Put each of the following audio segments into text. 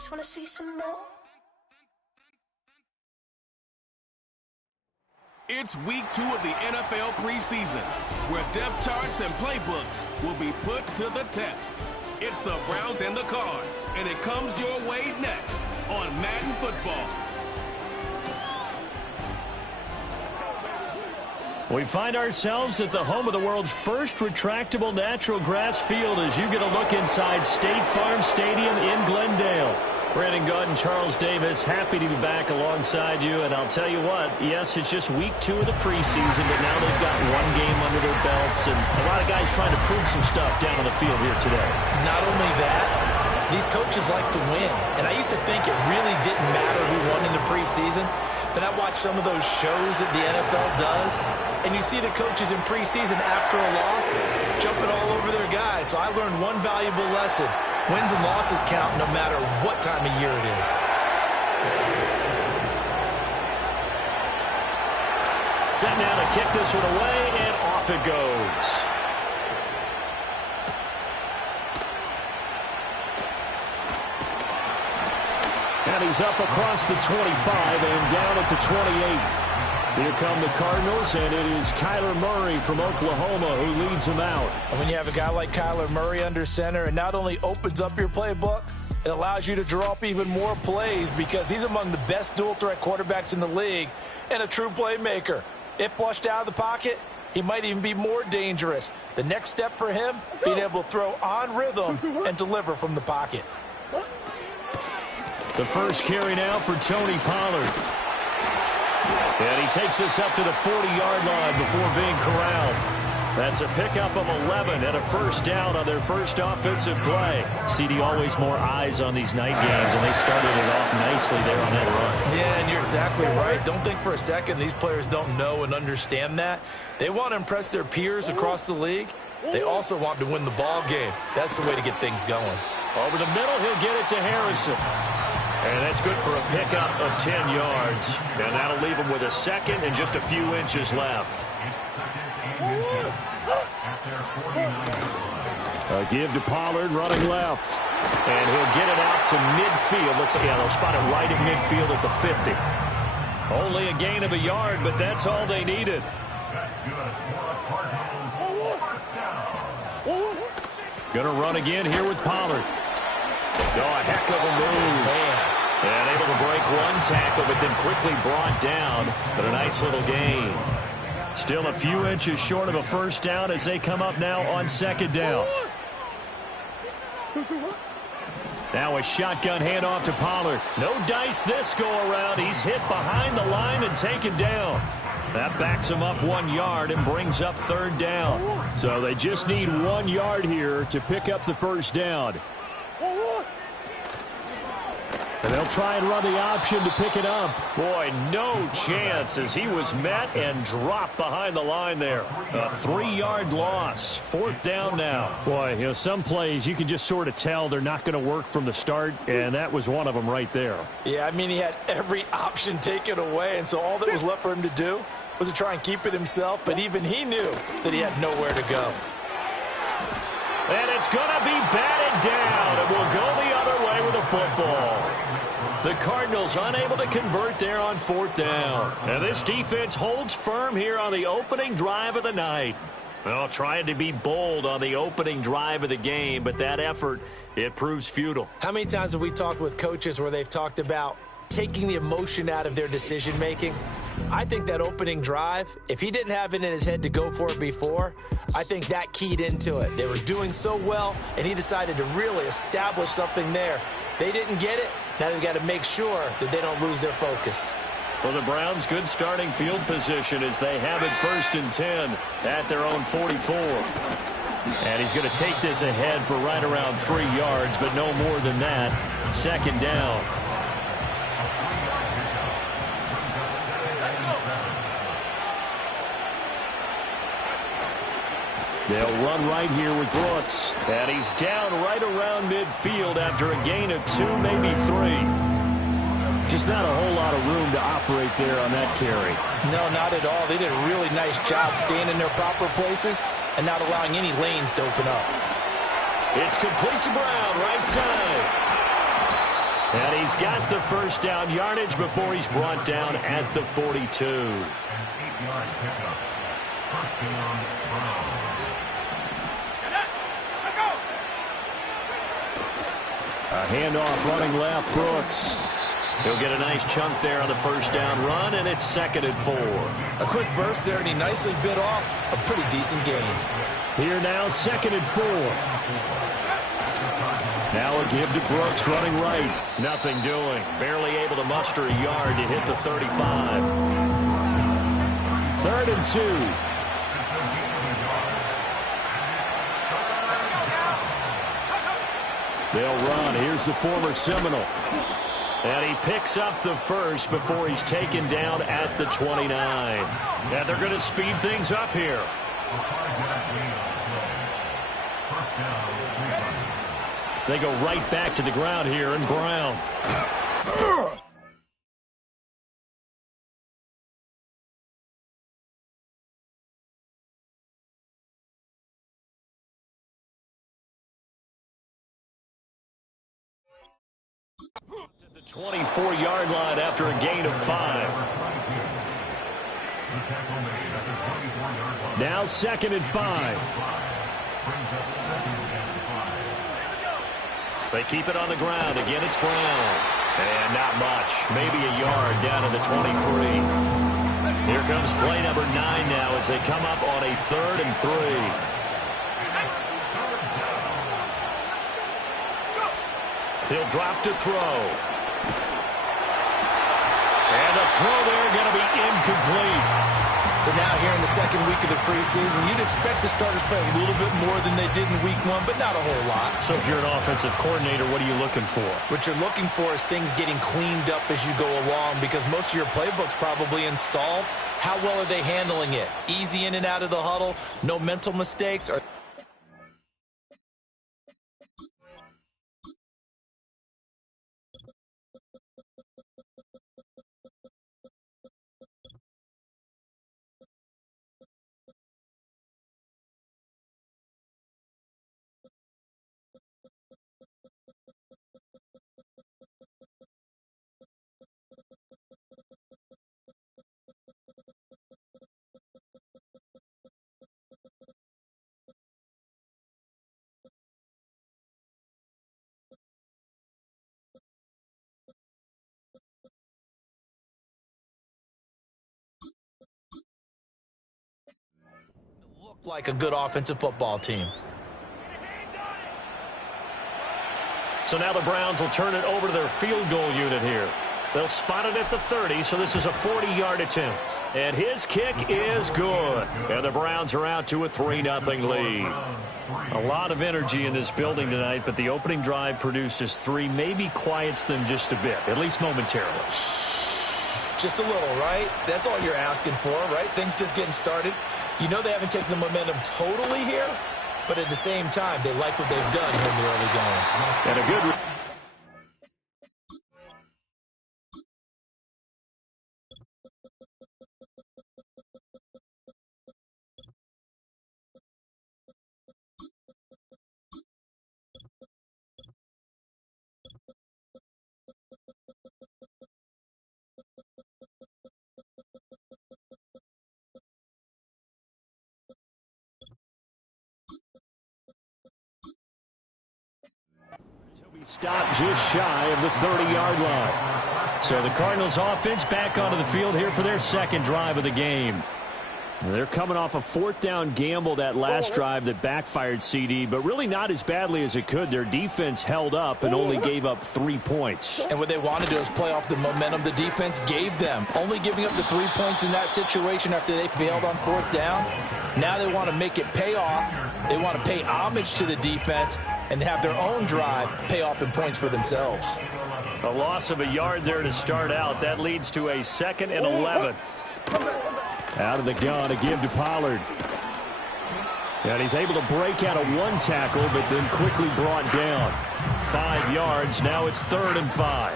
just want to see some more. It's week 2 of the NFL preseason, where depth charts and playbooks will be put to the test. It's the Browns and the Cards, and it comes your way next on Madden Football. We find ourselves at the home of the world's first retractable natural grass field as you get a look inside State Farm Stadium in Glendale. Brandon Gaud and Charles Davis, happy to be back alongside you. And I'll tell you what, yes, it's just week 2 of the preseason, but now they've got one game under their belts. And a lot of guys trying to prove some stuff down on the field here today. Not only that, these coaches like to win. And I used to think it really didn't matter who won in the preseason. Then I watch some of those shows that the NFL does, and you see the coaches in preseason after a loss jumping all over their guys. So I learned one valuable lesson. Wins and losses count no matter what time of year it is. Set now to kick this one away, and off it goes. And he's up across the 25 and down at the 28. Here come the Cardinals, and it is Kyler Murray from Oklahoma who leads them out. And when you have a guy like Kyler Murray under center, it not only opens up your playbook, it allows you to draw up even more plays because he's among the best dual-threat quarterbacks in the league and a true playmaker. If flushed out of the pocket, he might even be more dangerous. The next step for him, being able to throw on rhythm and deliver from the pocket. The first carry now for Tony Pollard. And he takes us up to the 40-yard line before being corralled. That's a pickup of 11 and a first down on their first offensive play. CD, always more eyes on these night games, and they started it off nicely there on that run. Yeah, and you're exactly right. Don't think for a second these players don't know and understand that. They want to impress their peers across the league. They also want to win the ball game. That's the way to get things going. Over the middle, he'll get it to Harrison. And that's good for a pickup of 10 yards. And that'll leave him with a second and just a few inches left. A give to Pollard running left. And he'll get it out to midfield. Looks like, yeah, they'll spot it right at midfield at the 50. Only a gain of a yard, but that's all they needed. Gonna run again here with Pollard. Oh, a heck of a move. Man. And able to break one tackle, but then quickly brought down. But a nice little gain. Still a few inches short of a first down as they come up now on second down. Now a shotgun handoff to Pollard. No dice this go-around. He's hit behind the line and taken down. That backs him up 1 yard and brings up third down. So they just need 1 yard here to pick up the first down. And they'll try and run the option to pick it up. Boy, no chance as he was met and dropped behind the line there. A 3-yard loss. Fourth down now. Boy, you know, some plays you can just sort of tell they're not going to work from the start, and that was one of them right there. Yeah, I mean, he had every option taken away, and so all that was left for him to do was to try and keep it himself, but even he knew that he had nowhere to go. And it's going to be batted down. It will go the other way with a football. The Cardinals unable to convert there on fourth down. And this defense holds firm here on the opening drive of the night. Well, trying to be bold on the opening drive of the game, but that effort, it proves futile. How many times have we talked with coaches where they've talked about taking the emotion out of their decision-making? I think that opening drive, if he didn't have it in his head to go for it before, I think that keyed into it. They were doing so well, and he decided to really establish something there. They didn't get it. Now they've got to make sure that they don't lose their focus. For the Browns, good starting field position as they have it first and 10 at their own 44. And he's going to take this ahead for right around 3 yards, but no more than that. Second down. They'll run right here with Brooks. And he's down right around midfield after a gain of 2, maybe 3. Just not a whole lot of room to operate there on that carry. No, not at all. They did a really nice job staying in their proper places and not allowing any lanes to open up. It's complete to Brown, right side. And he's got the first down yardage before he's brought down at the 42. A handoff running left, Brooks. He'll get a nice chunk there on the first down run, and it's 2nd and 4. A quick burst there, and he nicely bit off a pretty decent gain. Here now, 2nd and 4. Now a give to Brooks running right. Nothing doing. Barely able to muster a yard to hit the 35. 3rd and 2. They'll run. Here's the former Seminole. And he picks up the first before he's taken down at the 29. And they're going to speed things up here. They go right back to the ground here, and Brown. At the 24-yard line after a gain of 5. Now 2nd and 5. They keep it on the ground. Again, it's Brown. And not much. Maybe a yard down to the 23. Here comes play number 9 now as they come up on a 3rd and 3. He'll drop to throw. And the throw there going to be incomplete. So now here in the 2nd week of the preseason, you'd expect the starters play a little bit more than they did in week 1, but not a whole lot. So if you're an offensive coordinator, what are you looking for? What you're looking for is things getting cleaned up as you go along, because most of your playbook's probably installed. How well are they handling it? Easy in and out of the huddle, no mental mistakes, or like a good offensive football team. So now the Browns will turn it over to their field goal unit here. They'll spot it at the 30, so this is a 40-yard attempt. And his kick is good. And the Browns are out to a 3-0 lead. A lot of energy in this building tonight, but the opening drive produces 3, maybe quiets them just a bit, at least momentarily. Just a little, right? That's all you're asking for, right? Things just getting started. You know they haven't taken the momentum totally here, but at the same time, they like what they've done here in the early going. And a good... Stopped just shy of the 30-yard line. So the Cardinals offense back onto the field here for their 2nd drive of the game. They're coming off a 4th down gamble that last drive that backfired CD, but really not as badly as it could. Their defense held up and only gave up 3 points. And what they want to do is play off the momentum the defense gave them. Only giving up the 3 points in that situation after they failed on 4th down. Now they want to make it pay off. They want to pay homage to the defense and have their own drive pay off in points for themselves. A loss of a yard there to start out. That leads to a 2nd and 11. Out of the gun, a give to Pollard. And he's able to break out of 1 tackle, but then quickly brought down. 5 yards. Now it's 3rd and 5.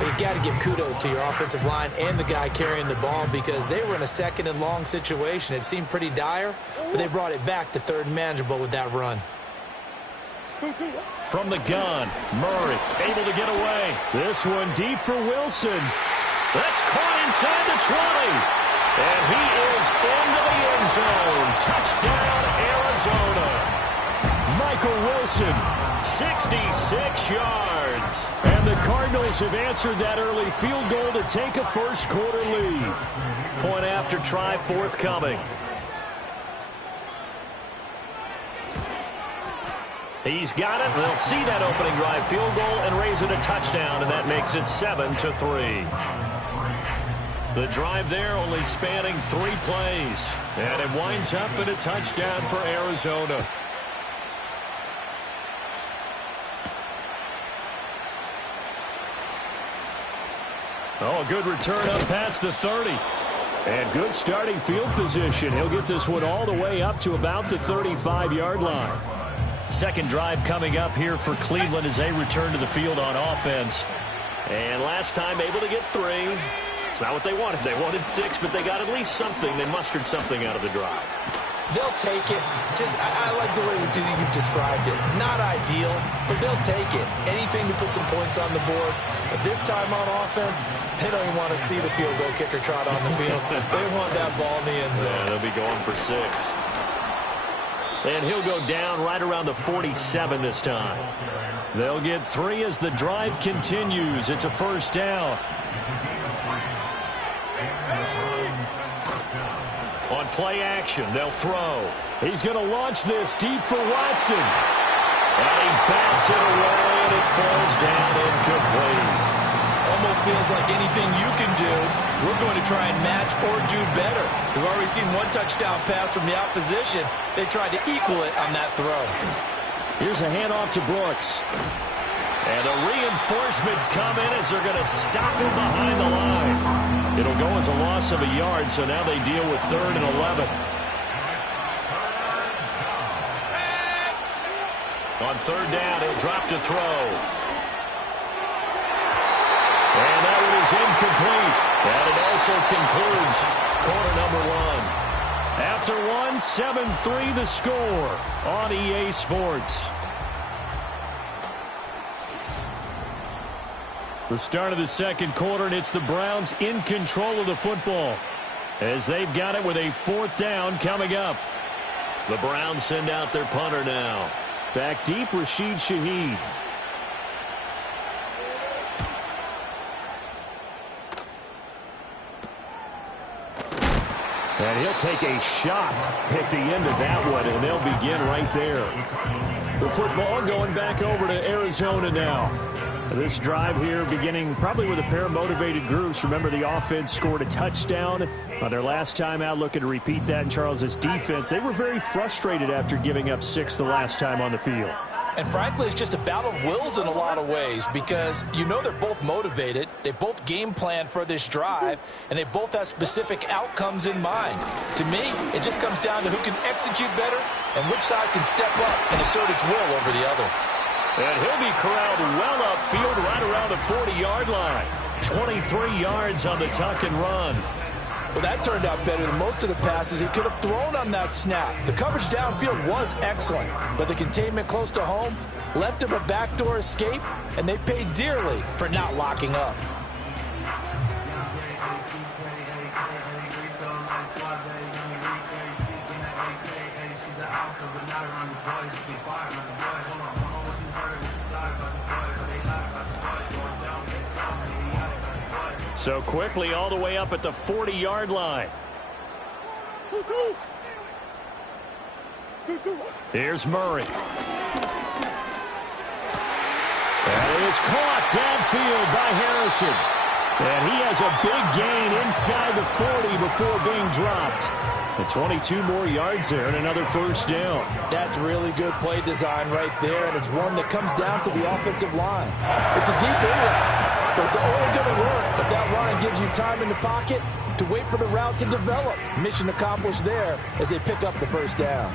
You've got to give kudos to your offensive line and the guy carrying the ball, because they were in a 2nd and long situation. It seemed pretty dire, but they brought it back to 3rd and manageable with that run. From the gun, Murray able to get away. This one deep for Wilson. That's caught inside the 20. And he is into the end zone. Touchdown, Arizona. Michael Wilson, 66 yards. And the Cardinals have answered that early field goal to take a first quarter lead. Point after try forthcoming. He's got it. They'll see that opening drive field goal and raise it a touchdown, and that makes it 7-3. The drive there only spanning 3 plays, and it winds up in a touchdown for Arizona. Oh, a good return up past the 30. And good starting field position. He'll get this one all the way up to about the 35-yard line. Second drive coming up here for Cleveland as they return to the field on offense. And last time able to get 3. It's not what they wanted. They wanted 6, but they got at least something. They mustered something out of the drive. They'll take it. I like the way you've described it. Not ideal, but they'll take it. Anything to put some points on the board. But this time on offense, they don't even want to see the field goal kicker trot on the field. They want that ball in the end zone. Yeah, they'll be going for 6. And he'll go down right around the 47 this time. They'll get 3 as the drive continues. It's a first down. On play action, they'll throw. He's going to launch this deep for Watson. And he bats it away, and it falls down incomplete. Almost feels like anything you can do, we're going to try and match or do better. We've already seen 1 touchdown pass from the opposition. They tried to equal it on that throw. Here's a handoff to Brooks. And the reinforcements come in as they're going to stop him behind the line. It'll go as a loss of a yard, so now they deal with 3rd and 11. On 3rd down, he'll drop to throw. And that one is incomplete. And it also concludes quarter number 1. After 1, 7-3 the score on EA Sports. The start of the second quarter, and it's the Browns in control of the football as they've got it with a 4th down coming up. The Browns send out their punter now. Back deep, Rashid Shaheed. And he'll take a shot at the end of that one, and they'll begin right there. The football going back over to Arizona now. This drive here beginning probably with a pair of motivated groups. Remember, the offense scored a touchdown on their last time out, looking to repeat that in Charles's defense. They were very frustrated after giving up 6 the last time on the field. And frankly, it's just a battle of wills in a lot of ways because you know they're both motivated. They both game plan for this drive, and they both have specific outcomes in mind. To me, it just comes down to who can execute better and which side can step up and assert its will over the other. And he'll be corralled well upfield right around the 40-yard line. 23 yards on the tuck and run. Well, that turned out better than most of the passes he could have thrown on that snap. The coverage downfield was excellent, but the containment close to home left him a backdoor escape, and they paid dearly for not locking up. So quickly all the way up at the 40-yard line. Here's Murray. That is caught downfield by Harrison. And he has a big gain inside the 40 before being dropped. And 22 more yards there and another first down. That's really good play design right there, and it's one that comes down to the offensive line. It's a deep in route, but it's only going to work if that line gives you time in the pocket to wait for the route to develop. Mission accomplished there as they pick up the first down.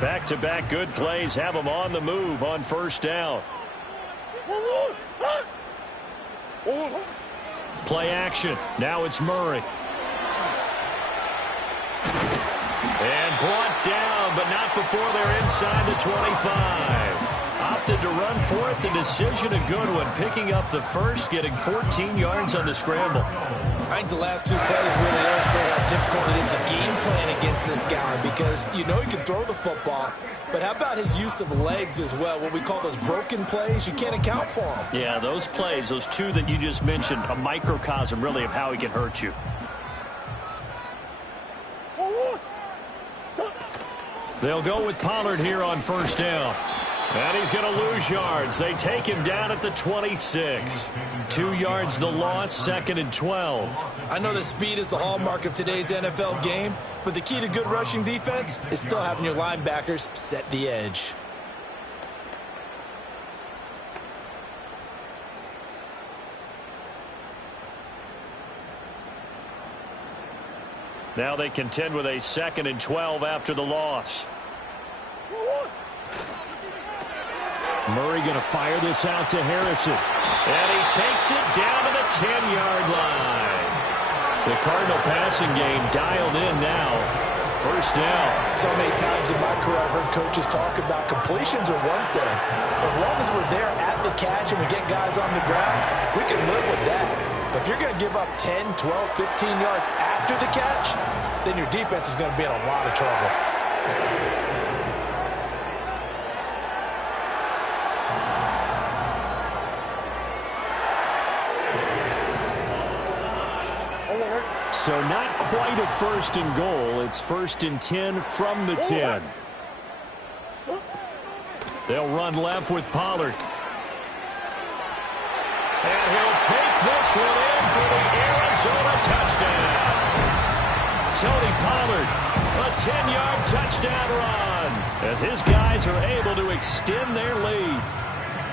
Back-to-back good plays have them on the move on first down. Play action. Now it's Murray. And brought down but not before they're inside the 25. Opted to run for it. The decision a good one. Picking up the first, getting 14 yards on the scramble. I think the last two plays really illustrate how difficult it is to game plan against this guy because you know he can throw the football, but how about his use of legs as well? What we call those broken plays, you can't account for them. Yeah, those plays, those two that you just mentioned, a microcosm really of how he can hurt you. They'll go with Pollard here on first down. And he's going to lose yards. They take him down at the 26. 2 yards the loss, 2nd and 12. I know that speed is the hallmark of today's NFL game, but the key to good rushing defense is still having your linebackers set the edge. Now they contend with a 2nd and 12 after the loss. Murray going to fire this out to Harrison. And he takes it down to the 10-yard line. The Cardinal passing game dialed in now. First down. So many times in my career I've heard coaches talk about completions are one thing. As long as we're there at the catch and we get guys on the ground, we can live with that. But if you're going to give up 10, 12, 15 yards after the catch, then your defense is going to be in a lot of trouble. So not quite a 1st and goal. It's 1st and 10 from the 10. They'll run left with Pollard. And he'll take this one in for the Arizona touchdown. Tony Pollard, a 10-yard touchdown run as his guys are able to extend their lead.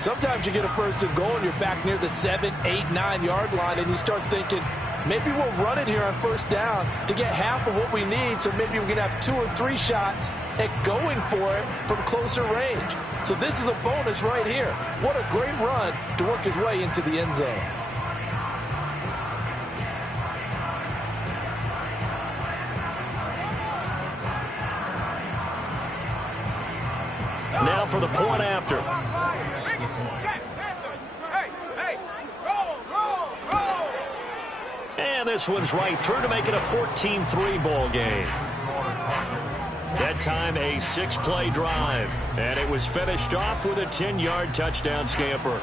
Sometimes you get a 1st and goal and you're back near the 7, 8, 9-yard line and you start thinking, maybe we'll run it here on 1st down to get half of what we need, so maybe we can have 2 or 3 shots at going for it from closer range. So this is a bonus right here. What a great run to work his way into the end zone. Now for the point after. And this one's right through to make it a 14-3 ball game. That time a 6-play drive. And it was finished off with a 10-yard touchdown scamper.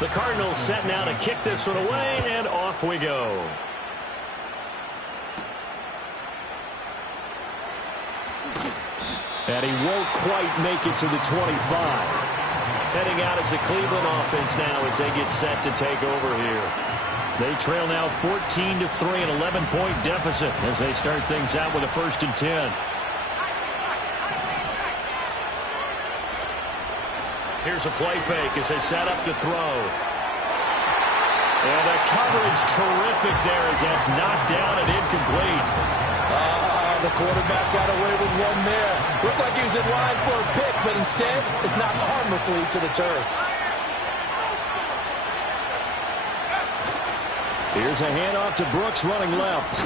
The Cardinals set now to kick this one away, and off we go. And he won't quite make it to the 25. Heading out as the Cleveland offense now as they get set to take over here. They trail now 14-3, an 11-point deficit as they start things out with a 1st and 10. Here's a play fake as they set up to throw. And the coverage terrific there as that's knocked down and incomplete. The quarterback got away with one there. Looked like he was in line for a pick, but instead it's knocked harmlessly to the turf. Here's a handoff to Brooks running left.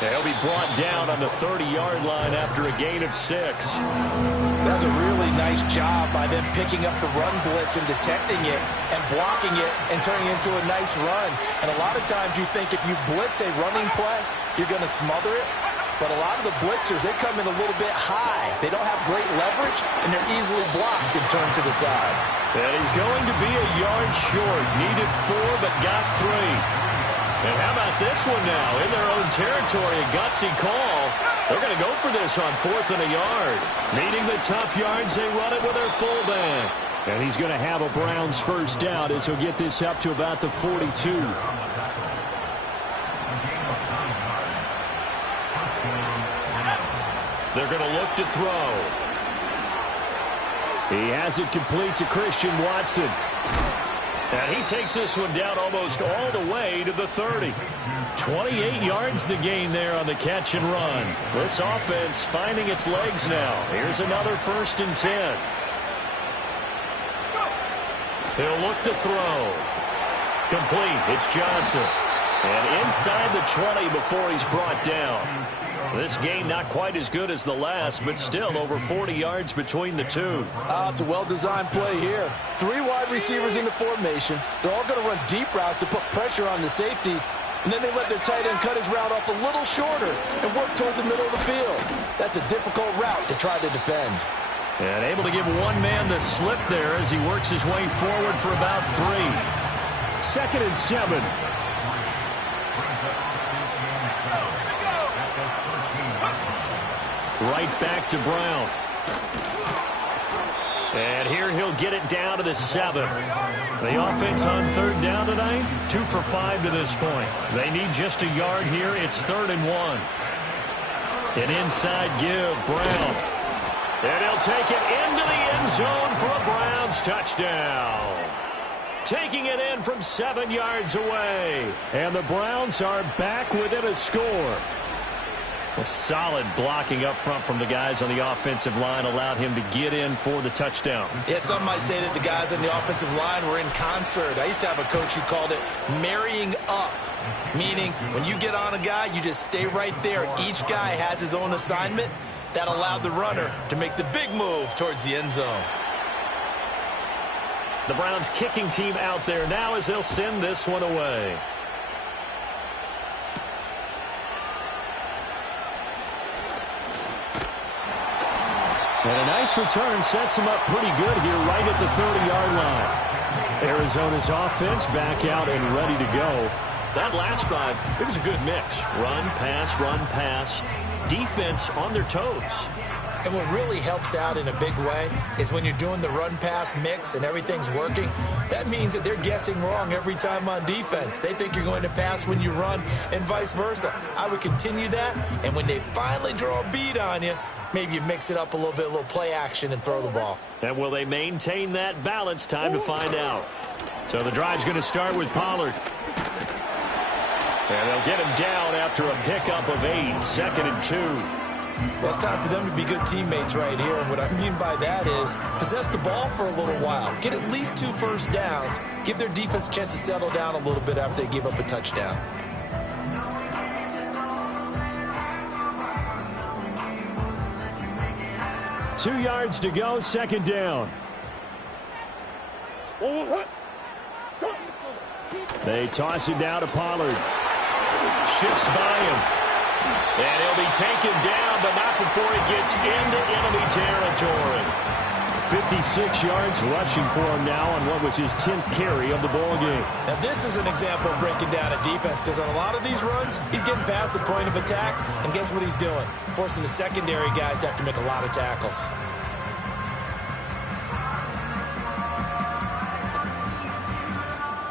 He'll be brought down on the 30-yard line after a gain of 6. That's a really nice job by them picking up the run blitz and detecting it and blocking it and turning it into a nice run. And a lot of times you think if you blitz a running play, you're going to smother it. But a lot of the blitzers, they come in a little bit high. They don't have great leverage, and they're easily blocked and turned to the side. And he's going to be a yard short. Needed 4, but got 3. And how about this one now? In their own territory, a gutsy call. They're going to go for this on 4th and a yard. Needing the tough yards, they run it with their fullback. And he's going to have a Browns first down as he'll get this up to about the 42. They're going to look to throw. He has it complete to Christian Watson. And he takes this one down almost all the way to the 30. 28 yards the gain there on the catch and run. This offense finding its legs now. Here's another 1st and 10. He'll look to throw. Complete. It's Johnson. And inside the 20 before he's brought down. This game not quite as good as the last, but still over 40 yards between the two. It's a well-designed play here. 3 wide receivers in the formation. They're all going to run deep routes to put pressure on the safeties. And then they let their tight end cut his route off a little shorter and work toward the middle of the field. That's a difficult route to try to defend. And able to give one man the slip there as he works his way forward for about 3. 2nd and 7. Right back to Brown. And here he'll get it down to the 7. The offense on 3rd down tonight, 2 for 5 to this point. They need just a yard here. It's 3rd and 1. An inside give, Brown. And he'll take it into the end zone for a Browns touchdown. Taking it in from 7 yards away. And the Browns are back within a score. A solid blocking up front from the guys on the offensive line allowed him to get in for the touchdown. Yeah, some might say that the guys on the offensive line were in concert. I used to have a coach who called it marrying up, meaning when you get on a guy, you just stay right there. Each guy has his own assignment. That allowed the runner to make the big move towards the end zone. The Browns kicking team out there now as they'll send this one away. And a nice return sets him up pretty good here right at the 30-yard line. Arizona's offense back out and ready to go. That last drive, it was a good mix. Run, pass, defense on their toes. And what really helps out in a big way is when you're doing the run-pass mix and everything's working, that means that they're guessing wrong every time on defense. They think you're going to pass when you run and vice versa. I would continue that, and when they finally draw a beat on you, maybe you mix it up a little bit, a little play action, and throw the ball. And will they maintain that balance? Time to find out. So the drive's going to start with Pollard. And they'll get him down after a pickup of 8, 2nd and 2. Well, it's time for them to be good teammates right here. And what I mean by that is possess the ball for a little while. Get at least 2 first downs. Give their defense a chance to settle down a little bit after they give up a touchdown. Two yards to go, 2nd down. They toss it down to Pollard. Shifts by him. And he'll be taken down, but not before he gets into enemy territory. 56 yards rushing for him now on what was his 10th carry of the ball game. Now this is an example of breaking down a defense, because on a lot of these runs, he's getting past the point of attack, and guess what he's doing? Forcing the secondary guys to have to make a lot of tackles.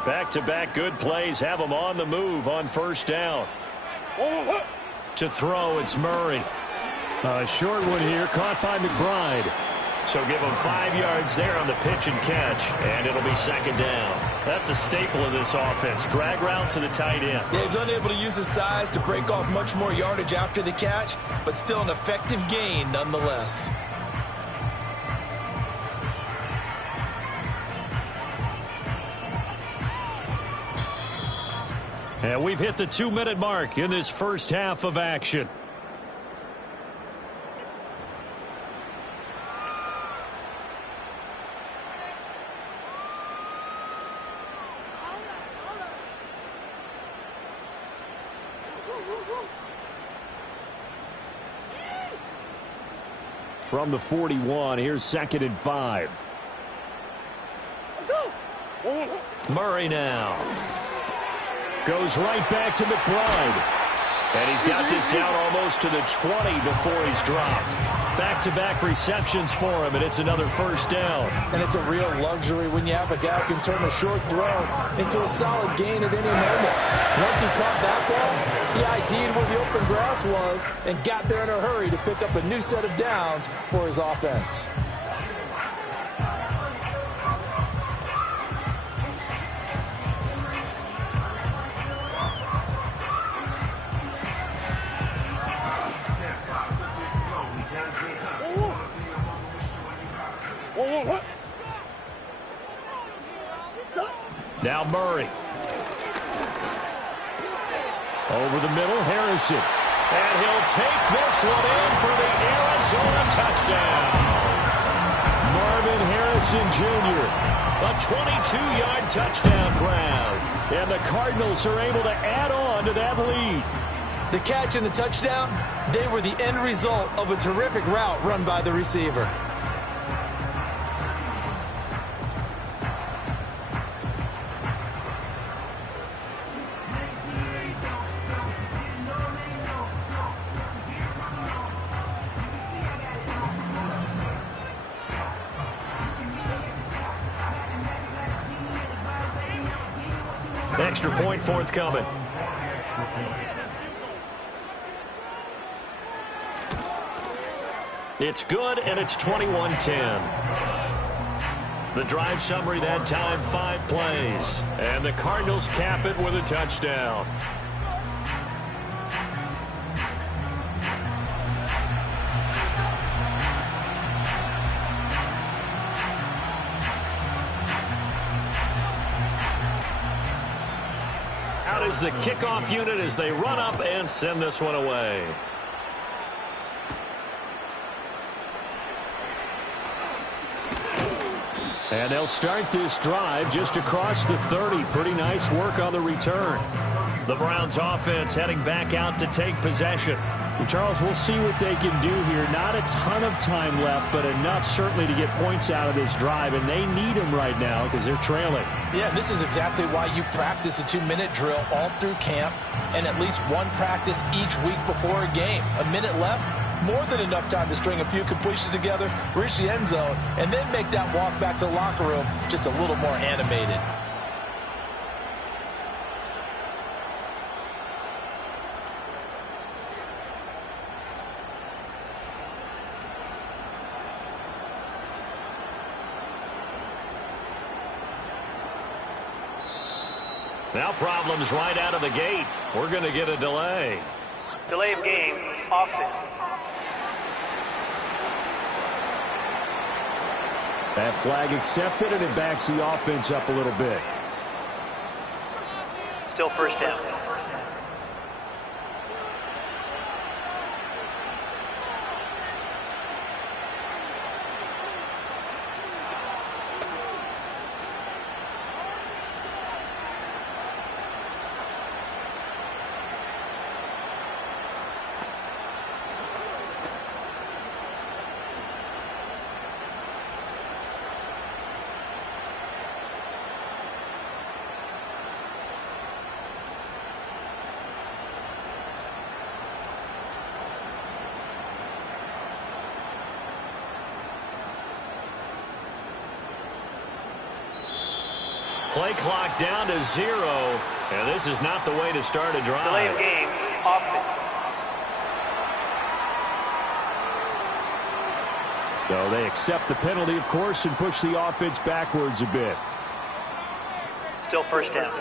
Back-to-back good plays have him on the move on 1st down. To throw, it's Murray. A short one here, caught by McBride. So give him 5 yards there on the pitch and catch, and it'll be 2nd down. That's a staple of this offense. Drag route to the tight end. Yeah, he's unable to use his size to break off much more yardage after the catch, but still an effective gain nonetheless. And we've hit the 2-minute mark in this first half of action. From the 41, here's 2nd and 5. Murray now. Goes right back to McBride. And he's got this down almost to the 20 before he's dropped. Back-to-back receptions for him, and it's another 1st down. And it's a real luxury when you have a guy who can turn a short throw into a solid gain at any moment. Once he caught that ball, he ID'd where the open grass was and got there in a hurry to pick up a new set of downs for his offense. Now Murray. Over the middle, Harrison. And he'll take this one in for the Arizona touchdown. Marvin Harrison Jr., a 22-yard touchdown grab. And the Cardinals are able to add on to that lead. The catch and the touchdown, they were the end result of a terrific route run by the receiver. Extra point forthcoming. It's good, and it's 21-10. The drive summary that time, 5 plays. And the Cardinals cap it with a touchdown. Out is the kickoff unit as they run up and send this one away. And they'll start this drive just across the 30. Pretty nice work on the return. The Browns offense heading back out to take possession. Charles, we'll see what they can do here. Not a ton of time left, but enough certainly to get points out of this drive, and they need them right now because they're trailing. Yeah, this is exactly why you practice a 2-minute drill all through camp and at least one practice each week before a game. A minute left, more than enough time to string a few completions together, reach the end zone, and then make that walk back to the locker room just a little more animated. Now problems right out of the gate. We're going to get a delay. Delay of game, offense. That flag accepted, and it backs the offense up a little bit. Still first down. Play clock down to 0, and this is not the way to start a drive. Delay of game, offense. So they accept the penalty, of course, and push the offense backwards a bit. Still first down.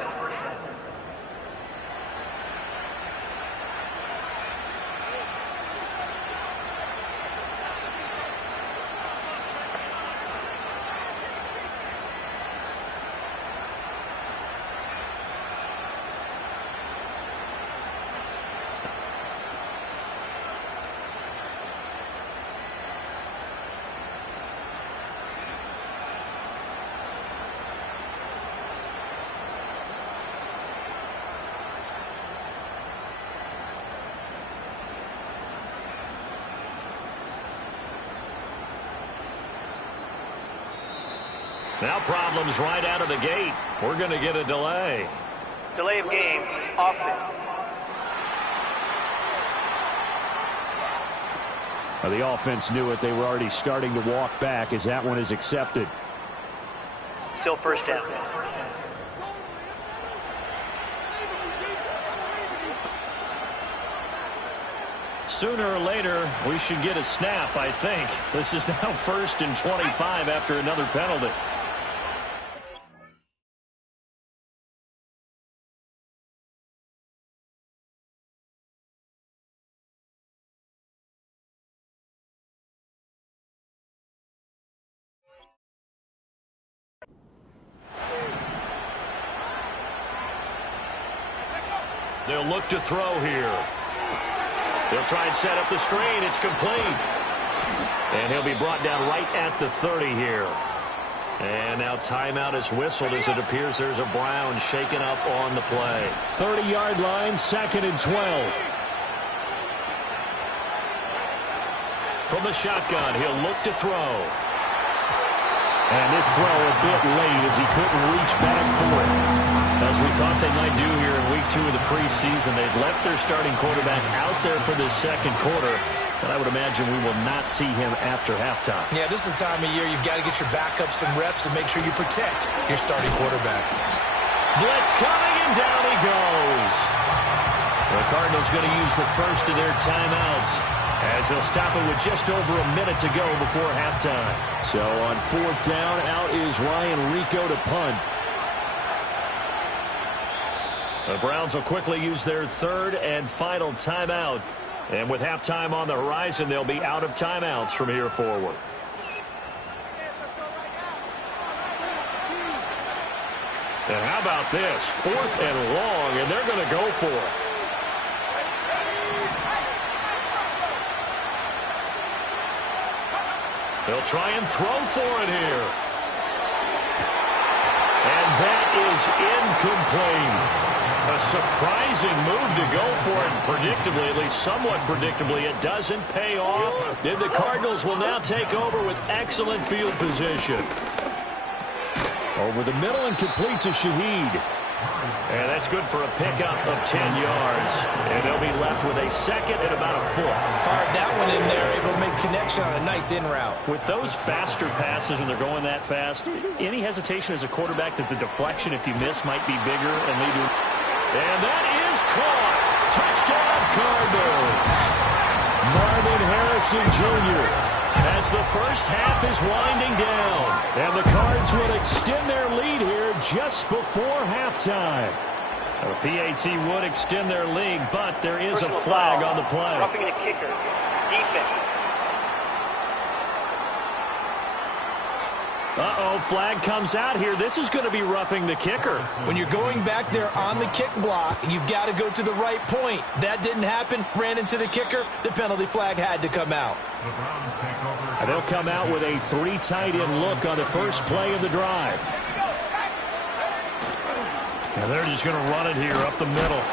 Now problems right out of the gate. We're going to get a delay. Delay of game, offense. Well, the offense knew it. They were already starting to walk back as that one is accepted. Still first down. Sooner or later, we should get a snap, I think. This is now 1st and 25 after another penalty. They'll look to throw here. They'll try and set up the screen. It's complete. And he'll be brought down right at the 30 here. And now timeout is whistled as it appears there's a Brown shaken up on the play. 30-yard line, 2nd and 12. From the shotgun, he'll look to throw. And this throw a bit late as he couldn't reach back for it. As we thought they might do here in week 2 of the preseason, they've left their starting quarterback out there for this second quarter. And I would imagine we will not see him after halftime. Yeah, this is the time of year you've got to get your backup some reps and make sure you protect your starting quarterback. Blitz coming, and down he goes. The Cardinals going to use the first of their timeouts as they'll stop it with just over a minute to go before halftime. So on 4th down, out is Ryan Rico to punt. The Browns will quickly use their 3rd and final timeout. And with halftime on the horizon, they'll be out of timeouts from here forward. And how about this? 4th and long, and they're going to go for it. They'll try and throw for it here. And that is incomplete. A surprising move to go for it. Predictably, at least somewhat predictably, it doesn't pay off. And the Cardinals will now take over with excellent field position. Over the middle and complete to Shaheed. And that's good for a pickup of 10 yards. And they'll be left with a 2nd and about a foot. Fired that one in there, able to make connection on a nice in route. With those faster passes when they're going that fast, any hesitation as a quarterback that the deflection, if you miss, might be bigger and lead to... And that is caught. Touchdown, Cardinals. Marvin Harrison Jr. as the first half is winding down. And the Cards will extend their lead here just before halftime. The PAT would extend their lead, but there is Personal a flag foul. on the play. Roughing the kicker. Defense. Uh-oh, flag comes out here. This is going to be roughing the kicker. When you're going back there on the kick block, you've got to go to the right point. That didn't happen. Ran into the kicker. The penalty flag had to come out. And they'll come out with a 3 tight end look on the first play of the drive. And they're just going to run it here up the middle.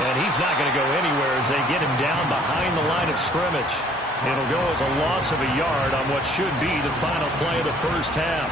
And he's not going to go anywhere as they get him down behind the line of scrimmage. It'll go as a loss of a yard on what should be the final play of the first half.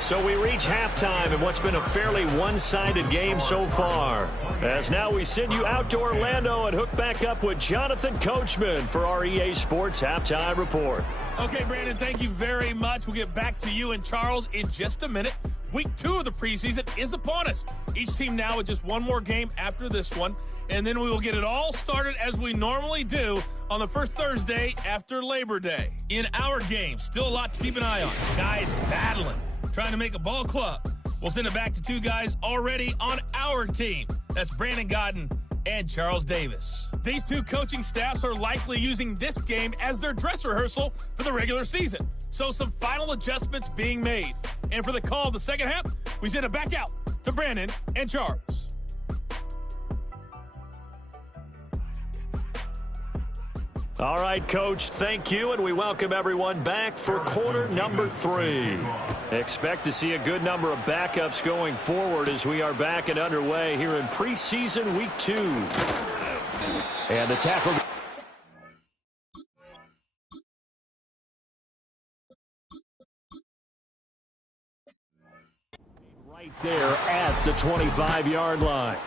So we reach halftime in what's been a fairly one-sided game so far. As now we send you out to Orlando and hook back up with Jonathan Coachman for our EA Sports Halftime Report. Okay, Brandon, thank you very much. We'll get back to you and Charles in just a minute. Week 2 of the preseason is upon us. Each team now with just one more game after this one, and then we will get it all started as we normally do on the first Thursday after Labor Day. In our game, still a lot to keep an eye on. Guys battling, trying to make a ball club. We'll send it back to 2 guys already on our team. That's Brandon Godden and Charles Davis. These 2 coaching staffs are likely using this game as their dress rehearsal for the regular season. So some final adjustments being made. And for the call of the second half, we send it back out to Brandon and Charles. All right, Coach, thank you, and we welcome everyone back for quarter number 3. Expect to see a good number of backups going forward as we are back and underway here in preseason week 2. And the tackle... right there at the 25-yard line.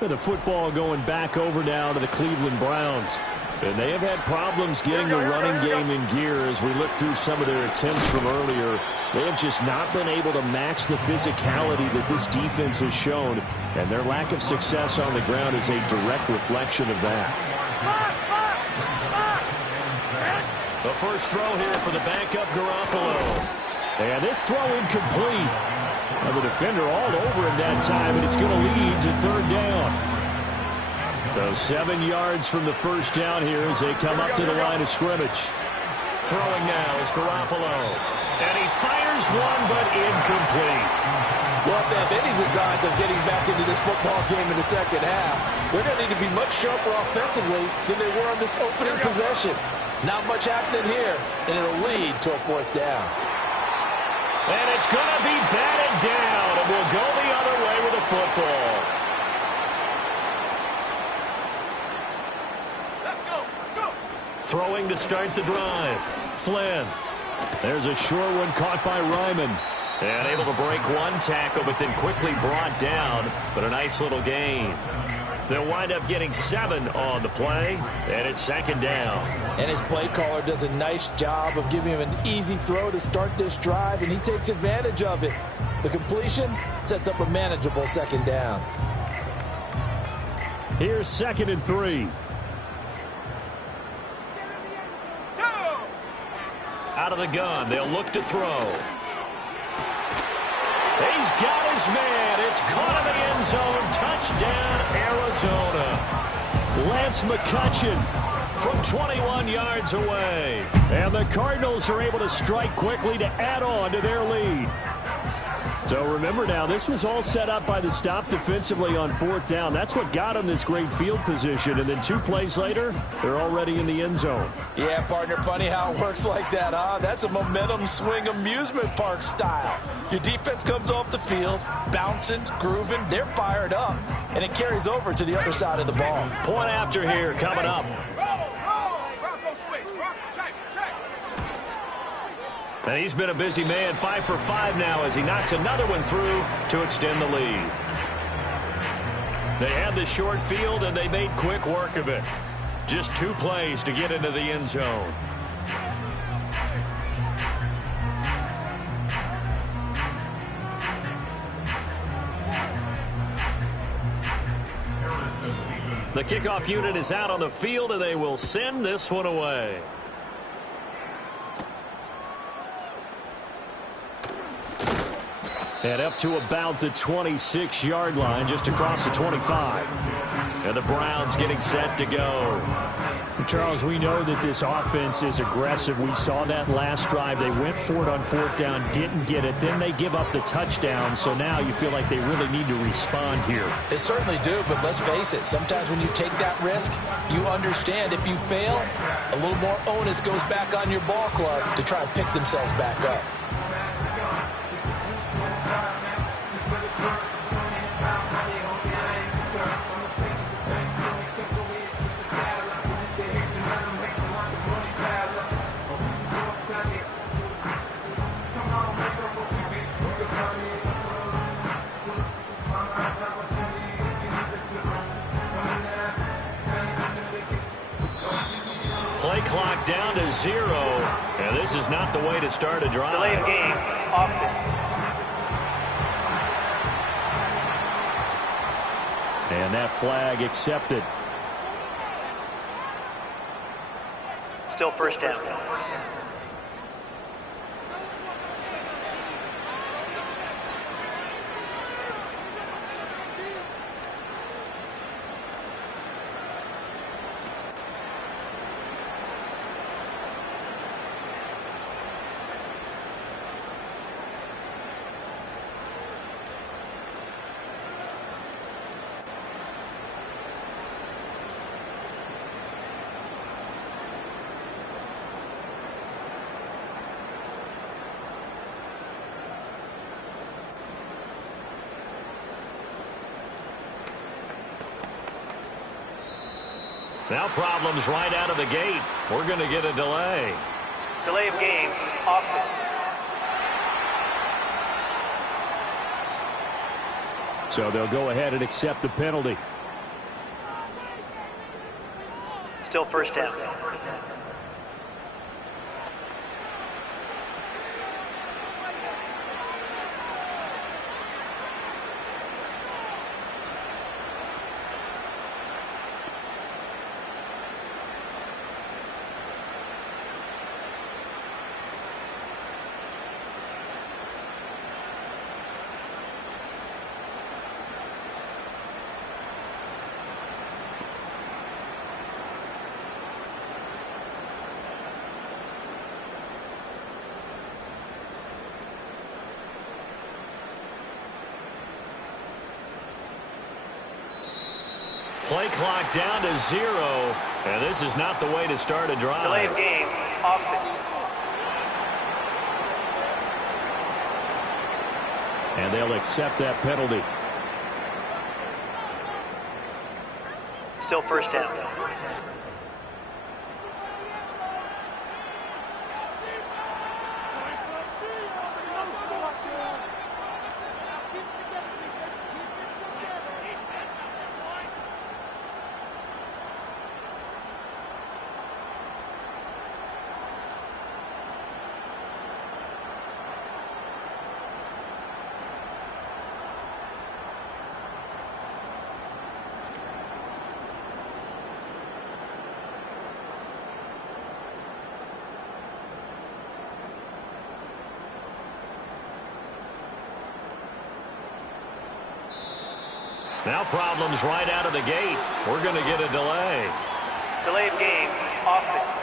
And the football going back over now to the Cleveland Browns. And they have had problems getting the running game in gear as we look through some of their attempts from earlier. They have just not been able to match the physicality that this defense has shown, and their lack of success on the ground is a direct reflection of that. The first throw here for the backup Garoppolo. And this throw incomplete. And the defender all over him that time, and it's going to lead to 3rd down. So 7 yards from the first down here as they come up to the line of scrimmage. Throwing now is Garoppolo. And he fires one, but incomplete. Well, if they have any designs of getting back into this football game in the second half, they're going to need to be much sharper offensively than they were on this opening possession. Not much happening here, and it'll lead to a fourth down. And it's going to be batted down, and we'll go the other way with the football. Let's go. Go. Throwing to start the drive. Flynn. There's a short one caught by Ryman. And able to break one tackle, but then quickly brought down. But a nice little gain. They'll wind up getting 7 on the play, and it's second down. And his play caller does a nice job of giving him an easy throw to start this drive, and he takes advantage of it. The completion sets up a manageable second down. Here's 2nd and 3. Out of the gun, they'll look to throw. He's got his man. It's caught in the end zone. Touchdown, Arizona. Lance McCutcheon from 21 yards away. And the Cardinals are able to strike quickly to add on to their lead. So remember now, this was all set up by the stop defensively on 4th down. That's what got them this great field position. And then 2 plays later, they're already in the end zone. Yeah, partner, funny how it works like that, huh? That's a momentum swing amusement park style. Your defense comes off the field, bouncing, grooving, they're fired up, and it carries over to the other side of the ball. Point after here coming up. And he's been a busy man, 5 for 5 now as he knocks another one through to extend the lead. They had the short field, and they made quick work of it. Just 2 plays to get into the end zone. The kickoff unit is out on the field, and they will send this one away. And up to about the 26-yard line, just across the 25. And the Browns getting set to go. Charles, we know that this offense is aggressive. We saw that last drive. They went for it on 4th down, didn't get it. Then they give up the touchdown. So now you feel like they really need to respond here. They certainly do, but let's face it. Sometimes when you take that risk, you understand if you fail, a little more onus goes back on your ball club to try and pick themselves back up. Play clock down to 0. And this is not the way to start a drive. Delay of game, offense. And that flag accepted. Still first down. Now problems right out of the gate. We're going to get a delay. Delay of game, offense. So they'll go ahead and accept the penalty. Still first down. Play clock down to 0, and this is not the way to start a drive. Delay of game, offense. And they'll accept that penalty. Still first down. Now problems right out of the gate. We're going to get a delay. Delay of game, offense.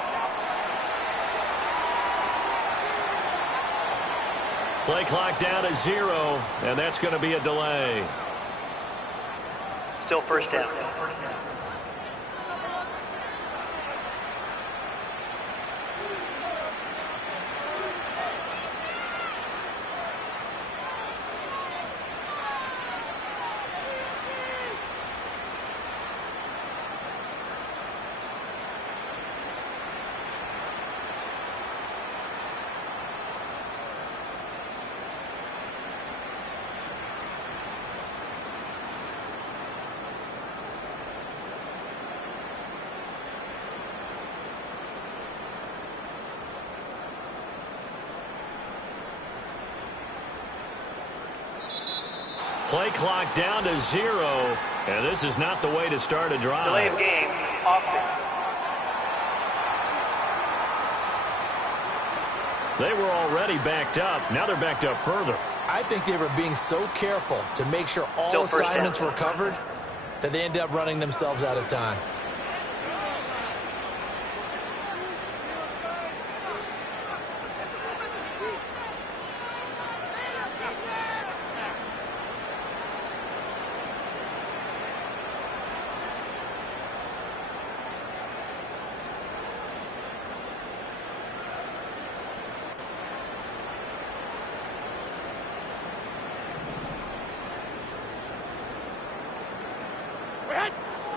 Play clock down to 0, and that's going to be a delay. Still first down. Play clock down to 0, and this is not the way to start a drive. Delay of game, offense. They were already backed up. Now they're backed up further. I think they were being so careful to make sure all Still first assignments down. were covered that they ended up running themselves out of time.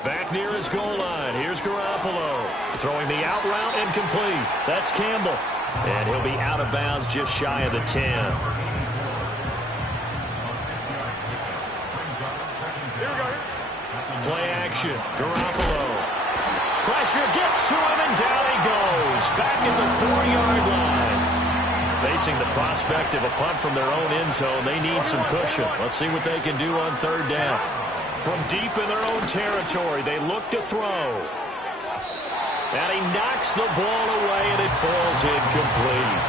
Back near his goal line. Here's Garoppolo. Throwing the out route incomplete. That's Campbell. And he'll be out of bounds just shy of the 10. Play action. Garoppolo. Pressure gets to him, and down he goes. Back at the 4-yard line. Facing the prospect of a punt from their own end zone, they need some cushion. Let's see what they can do on third down. From deep in their own territory, they look to throw. And he knocks the ball away, and it falls incomplete.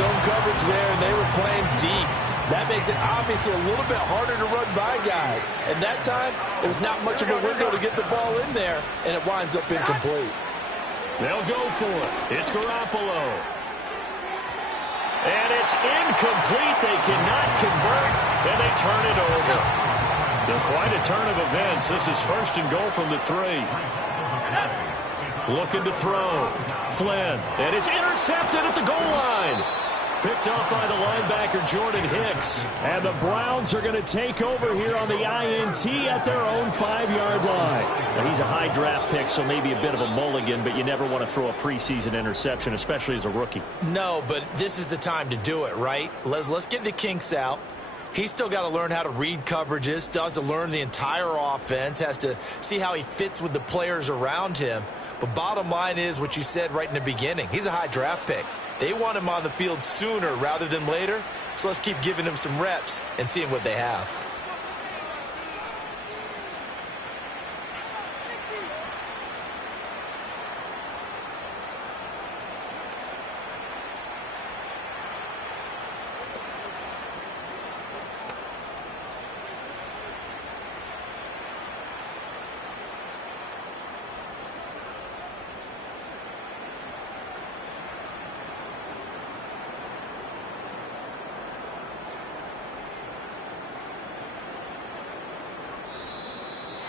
Zone coverage there, and they were playing deep. That makes it obviously a little bit harder to run by guys. And that time, there's not much of a window to get the ball in there, and it winds up incomplete. They'll go for it. It's Garoppolo. And it's incomplete. They cannot convert, and they turn it over. Quite a turn of events. This is first and goal from the 3. Looking to throw. Flynn. And it's intercepted at the goal line. Picked up by the linebacker, Jordan Hicks. And the Browns are going to take over here on the INT at their own 5-yard line. Now, he's a high draft pick, so maybe a bit of a mulligan, but you never want to throw a preseason interception, especially as a rookie. No, but this is the time to do it, right? Let's get the kinks out. He's still got to learn how to read coverages, still has to learn the entire offense, has to see how he fits with the players around him. But bottom line is what you said right in the beginning. He's a high draft pick. They want him on the field sooner rather than later, so let's keep giving him some reps and seeing what they have.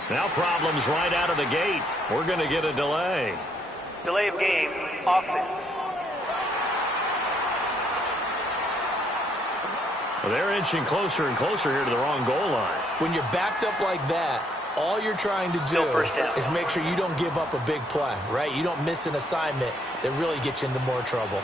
Now problems right out of the gate. We're going to get a delay. Delay of game, offense. Well, they're inching closer and closer here to the wrong goal line. When you're backed up like that, all you're trying to do is make sure you don't give up a big play, right? You don't miss an assignment that really gets you into more trouble.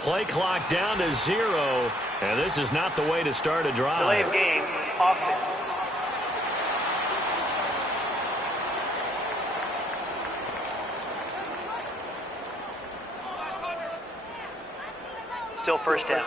Play clock down to 0, and this is not the way to start a drive. Delay of game, offense. Still first down.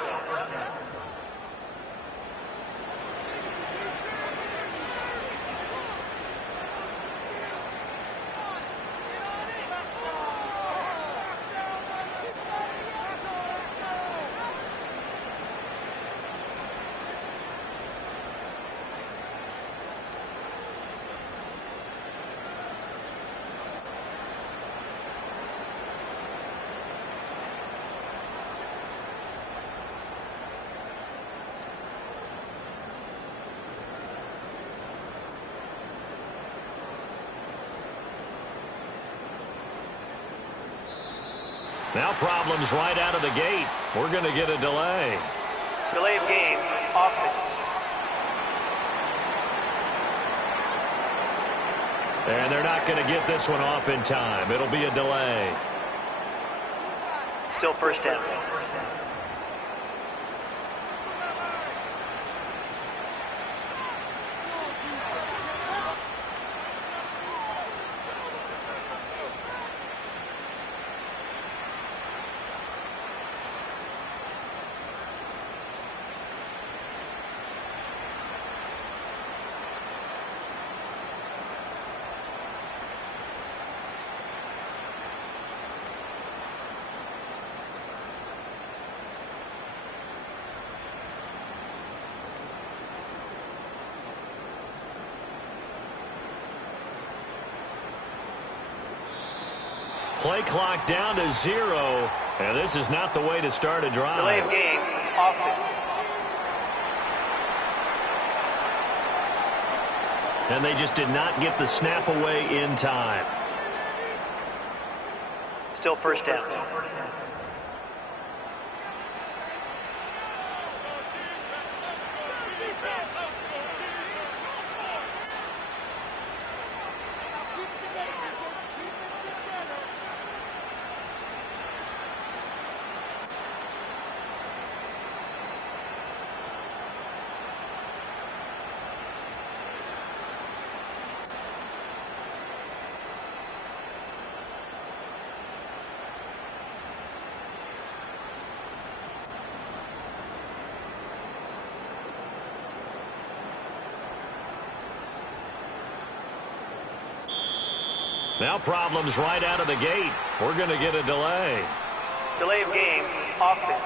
Now problems right out of the gate. We're going to get a delay. Delay of game, offense. And they're not going to get this one off in time. It'll be a delay. Still first down. Play clock down to 0, and this is not the way to start a drive. Delay of game, offense. And they just did not get the snap away in time. Still first down. Now problems right out of the gate. We're going to get a delay. Delay of game, offense.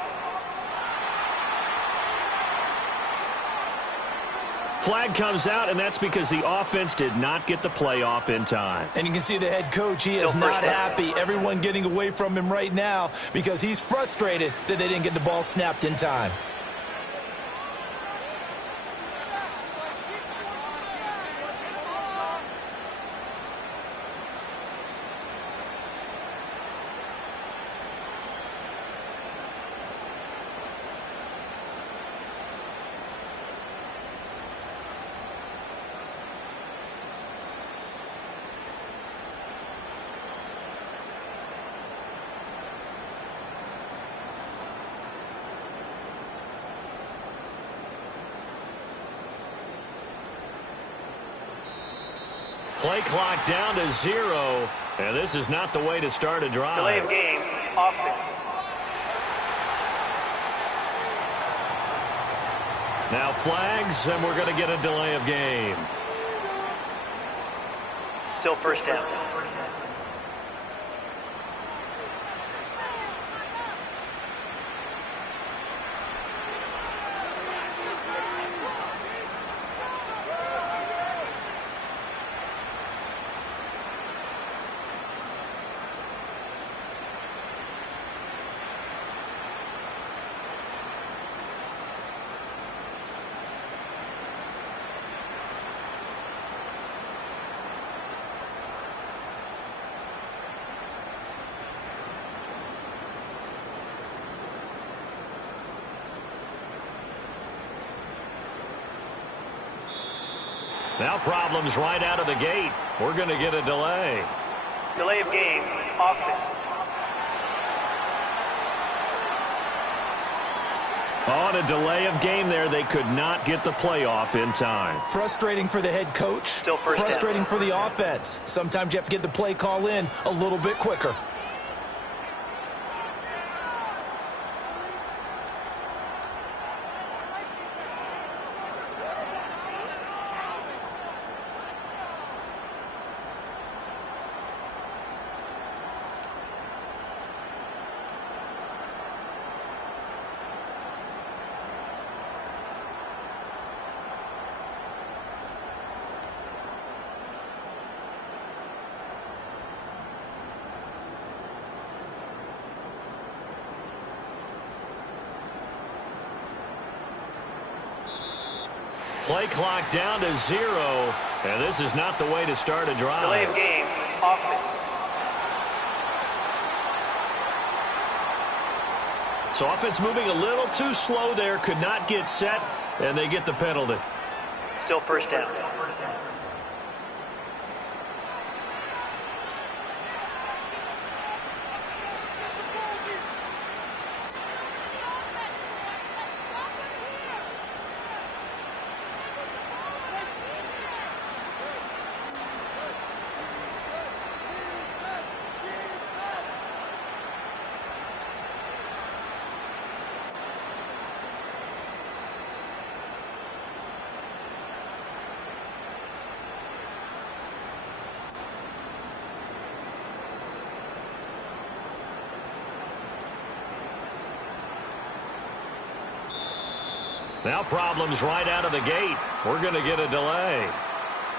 Flag comes out, and that's because the offense did not get the play off in time. And you can see the head coach, he is not happy. Everyone getting away from him right now because he's frustrated that they didn't get the ball snapped in time. Play clock down to 0, and this is not the way to start a drive. Delay of game, offense. Now flags, and we're going to get a delay of game. Still first down. Now problems right out of the gate. We're going to get a delay. Delay of game, offense. On a delay of game there, they could not get the playoff in time. Frustrating for the head coach. Still first down. Frustrating for the offense. Sometimes you have to get the play call in a little bit quicker. Play clock down to 0, and this is not the way to start a drive. Delay of game, offense. So offense moving a little too slow there, could not get set, and they get the penalty. Still first down. Now problems right out of the gate. We're going to get a delay.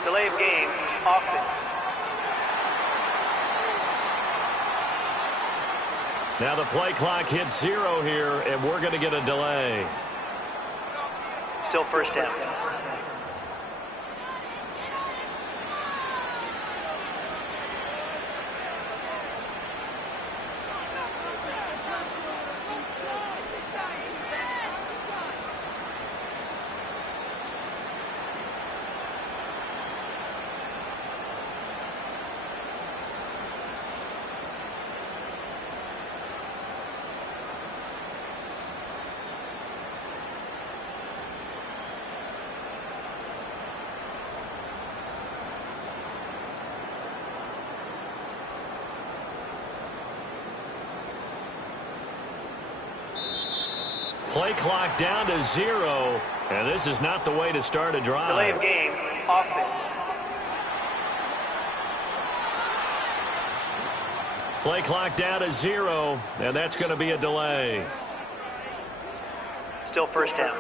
Delay of game, offense. Now the play clock hits 0 here, and we're going to get a delay. Still first down. Play clock down to 0, and this is not the way to start a drive. Delay of game, offense. Play clock down to 0, and that's going to be a delay. Still first down.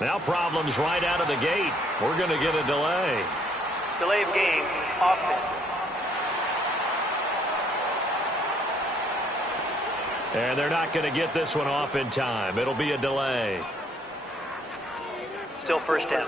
Now problems right out of the gate. We're going to get a delay. Delay of game, offense. And they're not going to get this one off in time. It'll be a delay. Still first down.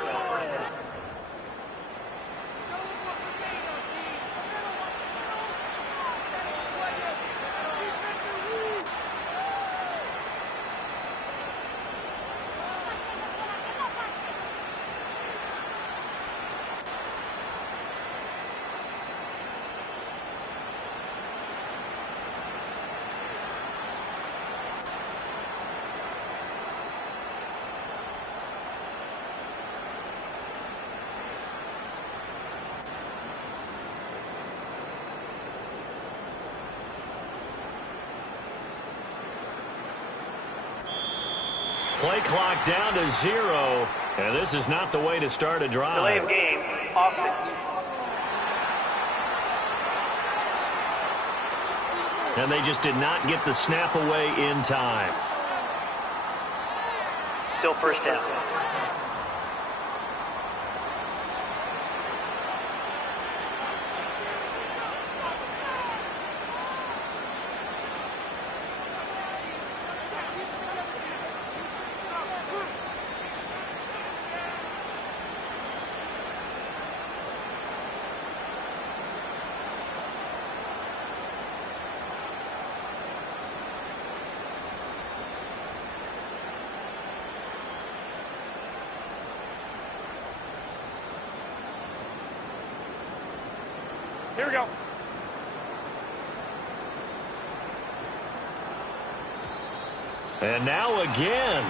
play clock down to 0. And this is not the way to start a drive. Delay of game, offense. And they just did not get the snap away in time. Still first down. Here we go. And now again,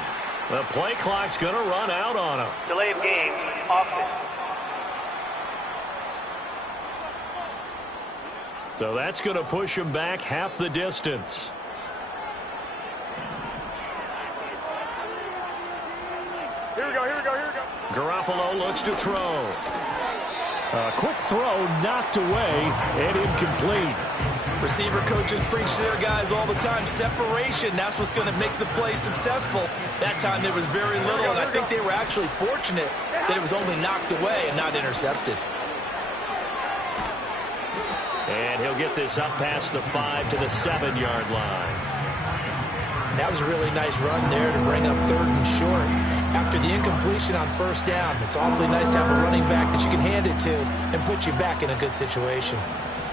the play clock's going to run out on him. Delay of game, offense. So that's going to push him back half the distance. Here we go, here we go, here we go. Garoppolo looks to throw. A quick throw knocked away and incomplete. Receiver coaches preach to their guys all the time. Separation, that's what's going to make the play successful. That time there was very little, and I think they were actually fortunate that it was only knocked away and not intercepted. And he'll get this up past the 5 to the 7-yard line. That was a really nice run there to bring up 3rd and short. After the incompletion on 1st down, it's awfully nice to have a running back that you can hand it to and put you back in a good situation.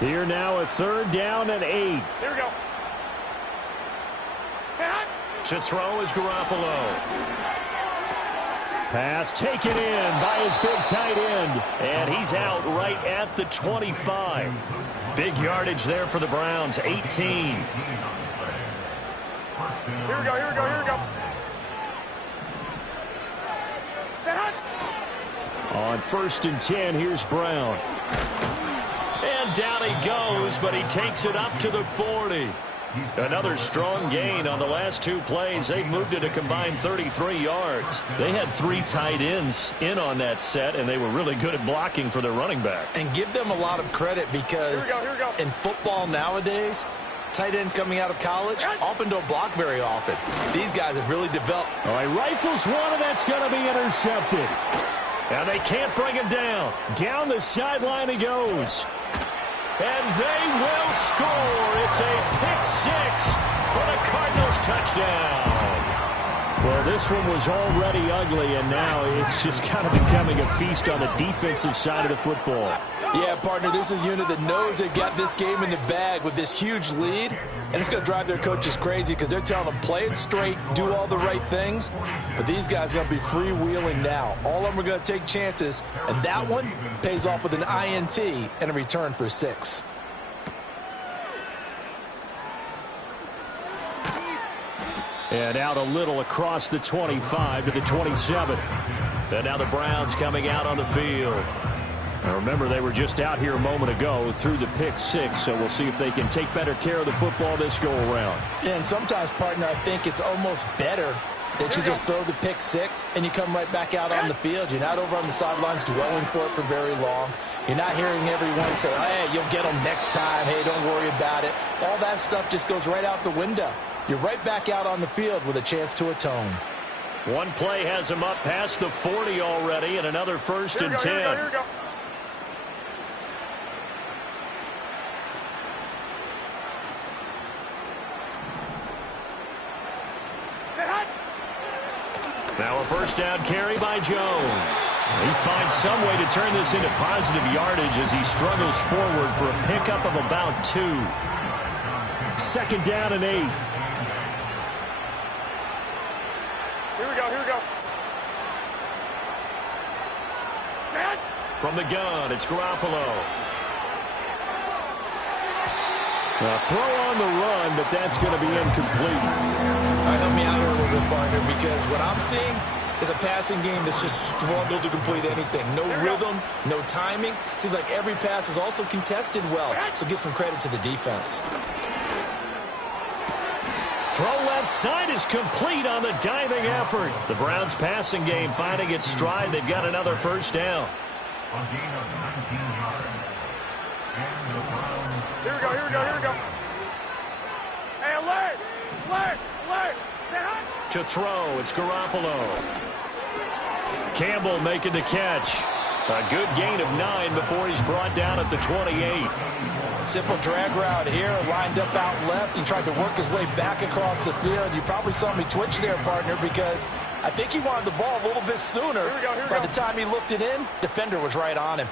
Here now a 3rd down and 8. Here we go. To throw is Garoppolo. Pass taken in by his big tight end. And he's out right at the 25. Big yardage there for the Browns, 18. Here we go, here we go, here we go. On 1st and 10, here's Brown. And down he goes, but he takes it up to the 40. Another strong gain on the last 2 plays. They've moved it a combined 33 yards. They had 3 tight ends in on that set, and they were really good at blocking for their running back. And give them a lot of credit because here we go. In football nowadays, tight ends coming out of college often don't block very often. These guys have really developed. All right, rifles one, and that's going to be intercepted. And they can't bring him down. Down the sideline he goes. And they will score. It's a pick 6 for the Cardinals touchdown. Well, this one was already ugly, and now it's just kind of becoming a feast on the defensive side of the football. Yeah, partner, this is a unit that knows they got this game in the bag with this huge lead, and it's going to drive their coaches crazy because they're telling them play it straight, do all the right things, but these guys are going to be freewheeling now. All of them are going to take chances, and that one pays off with an INT and a return for 6. And out a little across the 25 to the 27. And now the Browns coming out on the field. Now remember, they were just out here a moment ago through the pick 6, so we'll see if they can take better care of the football this go-around. Yeah, and sometimes, partner, I think it's almost better that you just throw the pick 6 and you come right back out on the field. You're not over on the sidelines dwelling for it for very long. You're not hearing everyone say, hey, you'll get them next time. Hey, don't worry about it. All that stuff just goes right out the window. You're right back out on the field with a chance to atone. One play has him up past the 40 already, and another 1st and 10. Here we go. Now a 1st down carry by Jones. He finds some way to turn this into positive yardage as he struggles forward for a pickup of about 2. 2nd down and 8. Here we go, here we go. From the gun, it's Garoppolo. A throw on the run, but that's going to be incomplete. All right, help me out here a little bit, partner, because what I'm seeing is a passing game that's just struggled to complete anything. No rhythm, no timing. Seems like every pass is also contested well, so give some credit to the defense. Throw left outside is complete on the diving effort. The Browns passing game finding its stride. They've got another first down. Here we go, here we go, here we go. Hey, alert! Alert! Alert! To throw, it's Garoppolo. Campbell making the catch. A good gain of 9 before he's brought down at the 28. Simple drag route here, lined up out left. He tried to work his way back across the field. You probably saw me twitch there, partner, because I think he wanted the ball a little bit sooner. Here we By go. the time he looked it in, defender was right on him.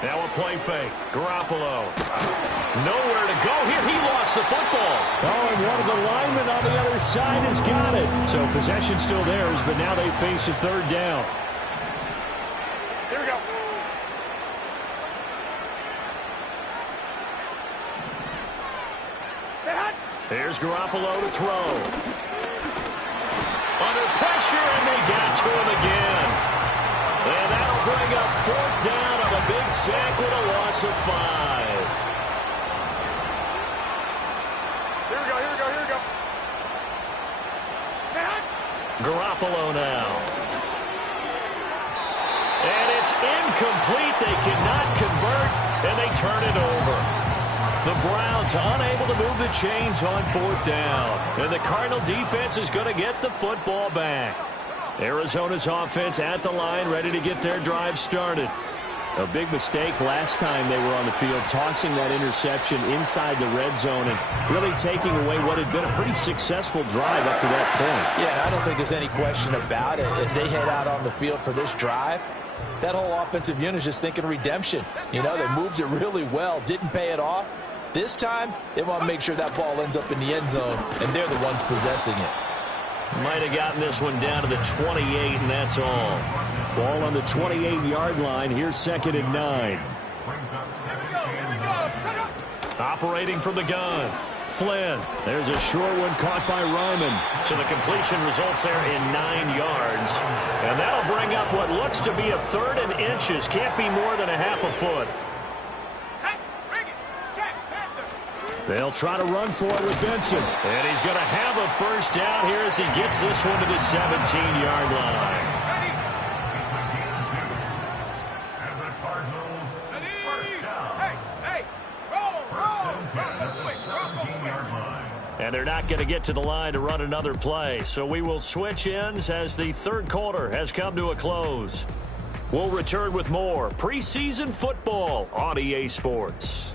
Now a play fake. Garoppolo. Nowhere to go here. He lost the football. Oh, and one of the linemen on the other side has got it. So possession still theirs, but now they face a third down. Here we go. Here's Garoppolo to throw. Under pressure, and they got to him again. And that'll bring up fourth down on a big sack with a loss of 5. Here we go, here we go, here we go. Garoppolo now. And it's incomplete. They cannot convert, and they turn it over. The Browns unable to move the chains on fourth down. And the Cardinal defense is going to get the football back. Arizona's offense at the line, ready to get their drive started. A big mistake last time they were on the field, tossing that interception inside the red zone and really taking away what had been a pretty successful drive up to that point. Yeah, I don't think there's any question about it. As they head out on the field for this drive, that whole offensive unit is just thinking redemption. You know, they moved it really well, didn't pay it off. This time, they want to make sure that ball ends up in the end zone, and they're the ones possessing it. Might have gotten this one down to the 28, and that's all. Ball on the 28-yard line. Here's 2nd and 9. Operating from the gun. Flynn. There's a short one caught by Ryman. So the completion results there in 9 yards. And that'll bring up what looks to be a 3rd and inches. Can't be more than a half a foot. They'll try to run for it with Benson. And he's going to have a first down here as he gets this one to the 17-yard line. And they're not going to get to the line to run another play. So we will switch ends as the third quarter has come to a close. We'll return with more preseason football on EA Sports.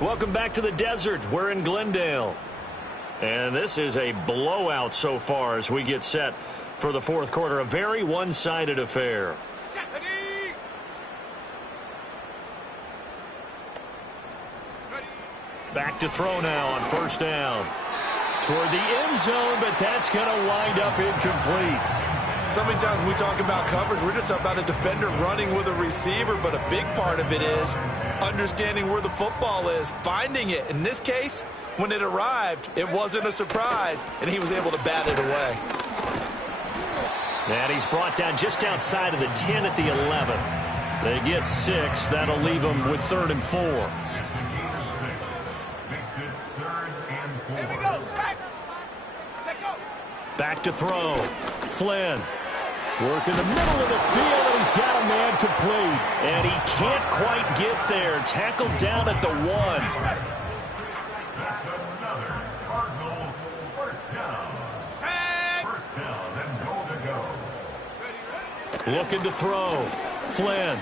Welcome back to the desert. We're in Glendale. And this is a blowout so far as we get set for the fourth quarter. A very one-sided affair. Back to throw now on first down. Toward the end zone, but that's going to wind up incomplete. So many times when we talk about coverage, we're just about a defender running with a receiver, but a big part of it is understanding where the football is, finding it. In this case, when it arrived, it wasn't a surprise, and he was able to bat it away. And he's brought down just outside of the 10 at the 11. They get 6. That'll leave them with 3rd and 4. Back to throw. Flynn. Work in the middle of the field, and he's got a man complete. And he can't quite get there. Tackled down at the 1. That's another Cardinals first down. First down and goal to go. Looking to throw. Flynn.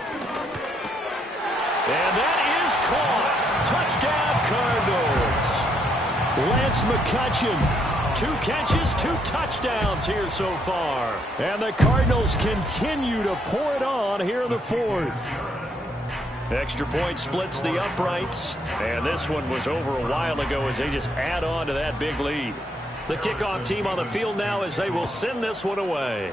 And that is caught. Touchdown, Cardinals. Lance McCutcheon. 2 catches, 2 touchdowns here so far. And the Cardinals continue to pour it on here in the fourth. Extra point splits the uprights. And this one was over a while ago as they just add on to that big lead. The kickoff team on the field now as they will send this one away.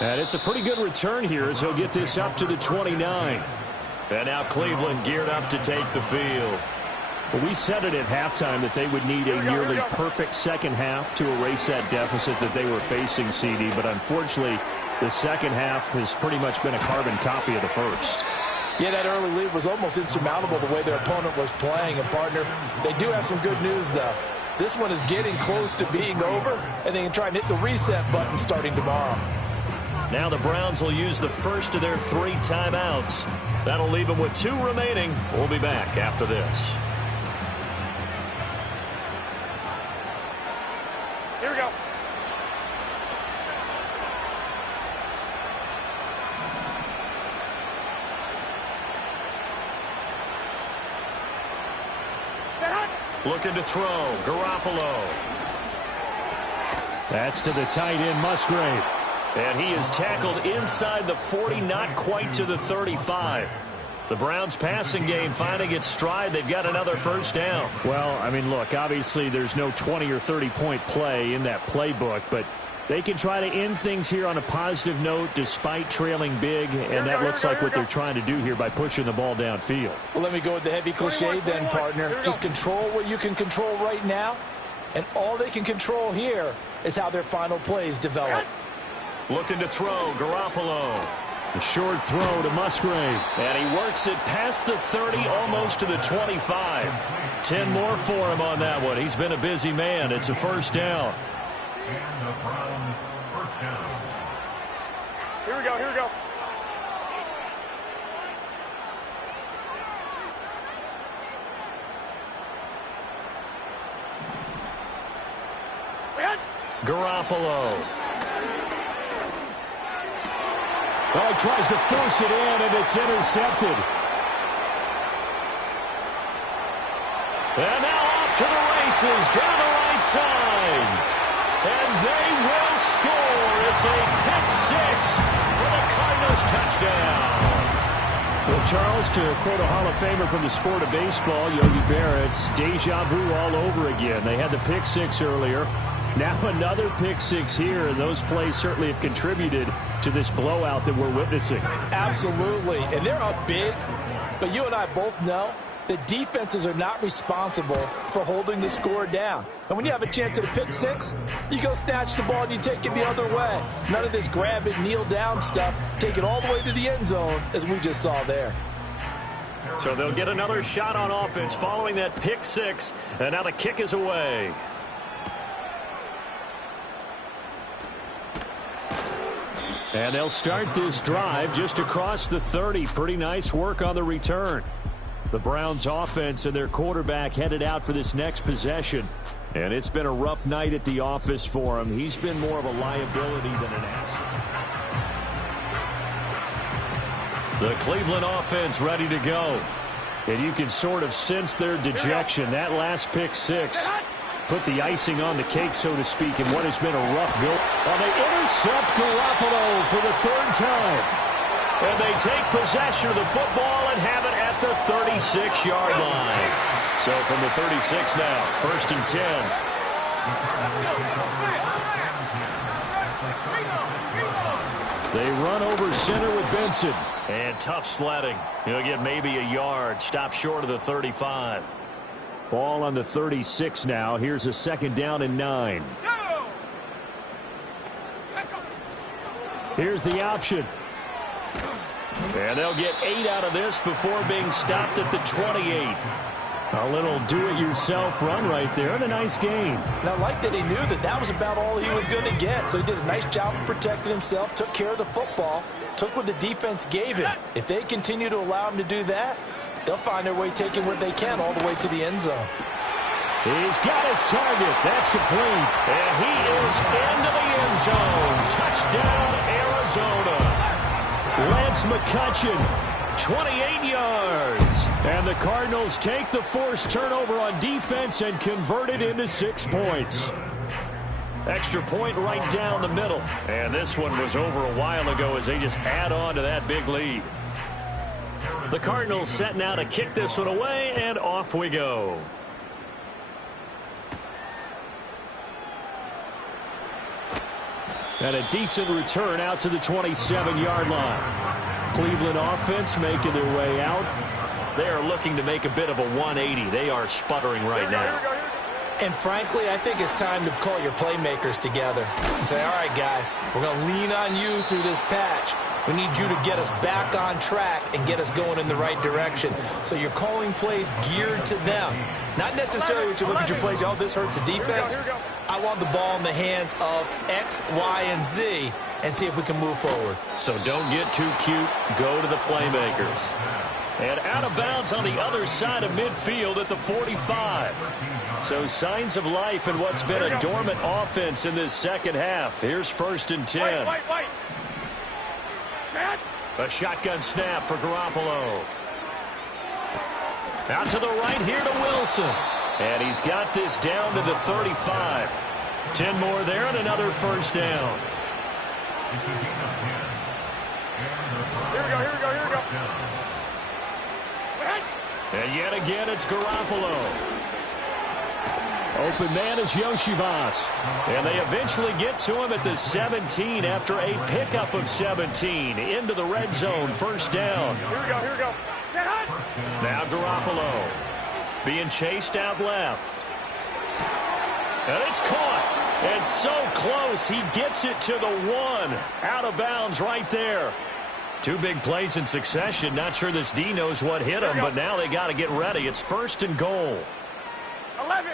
And it's a pretty good return here as he'll get this up to the 29. And now Cleveland geared up to take the field. Well, we said it at halftime that they would need a nearly perfect second half to erase that deficit that they were facing, CD. But unfortunately, the second half has pretty much been a carbon copy of the first. Yeah, that early lead was almost insurmountable the way their opponent was playing. And, partner, they do have some good news, though. This one is getting close to being over, and they can try and hit the reset button starting tomorrow. Now the Browns will use the first of their 3 timeouts. That'll leave them with 2 remaining. We'll be back after this. Here we go. Looking to throw. Garoppolo. That's to the tight end, Musgrave. And he is tackled inside the 40, not quite to the 35. The Browns passing game finding its stride. They've got another first down. Well, I mean, look, obviously there's no 20 or 30-point play in that playbook, but they can try to end things here on a positive note despite trailing big, and that looks like what they're trying to do here by pushing the ball downfield. Well, let me go with the heavy cliche then, partner. Just control what you can control right now, and all they can control here is how their final plays develop. Looking to throw. Garoppolo. A short throw to Musgrave. And he works it past the 30, almost to the 25. 10 more for him on that one. He's been a busy man. It's a first down. And the Browns first down. Here we go, here we go. Garoppolo. Oh, he tries to force it in, and it's intercepted. And now off to the races, down the right side. And they will score. It's a pick 6 for the Cardinals touchdown. Well, Charles, to quote a Hall of Famer from the sport of baseball, Yogi Berra, it's deja vu all over again. They had the pick 6 earlier. Now another pick 6 here, and those plays certainly have contributed to this blowout that we're witnessing. Absolutely, and they're up big, but you and I both know that defenses are not responsible for holding the score down. And when you have a chance at a pick 6, you go snatch the ball and you take it the other way. None of this grab it, kneel down stuff. Take it all the way to the end zone, as we just saw there. So they'll get another shot on offense following that pick 6, and now the kick is away. And they'll start this drive just across the 30. Pretty nice work on the return. The Browns offense and their quarterback headed out for this next possession. And it's been a rough night at the office for him. He's been more of a liability than an asset. The Cleveland offense ready to go. And you can sort of sense their dejection. That last pick 6 put the icing on the cake, so to speak, in what has been a rough go. Well, they intercept Garoppolo for the 3rd time. And they take possession of the football and have it at the 36-yard line. So from the 36 now, 1st and 10. They run over center with Benson. And tough sledding. He'll get maybe a yard. Stop short of the 35. Ball on the 36 now. Here's a 2nd down and 9. Here's the option. And they'll get 8 out of this before being stopped at the 28. A little do-it-yourself run right there, and a nice gain. And I like that he knew that that was about all he was going to get. So he did a nice job of protecting himself, took care of the football, took what the defense gave him. If they continue to allow him to do that, they'll find their way taking what they can all the way to the end zone. He's got his target. That's complete. And he is into the end zone. Touchdown, Arizona. Lance McCutcheon, 28 yards. And the Cardinals take the forced turnover on defense and convert it into 6 points. Extra point right down the middle. And this one was over a while ago as they just add on to that big lead. The Cardinals set now to kick this one away, and off we go. And a decent return out to the 27-yard line. Cleveland offense making their way out. They are looking to make a bit of a 180. They are sputtering right now. And frankly, I think it's time to call your playmakers together and say, all right, guys, we're going to lean on you through this patch. We need you to get us back on track and get us going in the right direction. So you're calling plays geared to them. Not necessarily when you look at your plays, oh, this hurts the defense. I want the ball in the hands of X, Y, and Z and see if we can move forward. So don't get too cute. Go to the playmakers. And out of bounds on the other side of midfield at the 45. So signs of life in what's been a dormant offense in this second half. Here's 1st and 10. Wait. A shotgun snap for Garoppolo. Out to the right here to Wilson. And he's got this down to the 35. 10 more there and another 1st down. Here we go. And yet again, it's Garoppolo. Open man is Yoshivas. And they eventually get to him at the 17 after a pickup of 17. Into the red zone, 1st down. Here we go. Now Garoppolo being chased out left. And it's caught. And so close, he gets it to the 1. Out of bounds right there. 2 big plays in succession. Not sure this D knows what hit him, but now they got to get ready. It's 1st and goal. 11.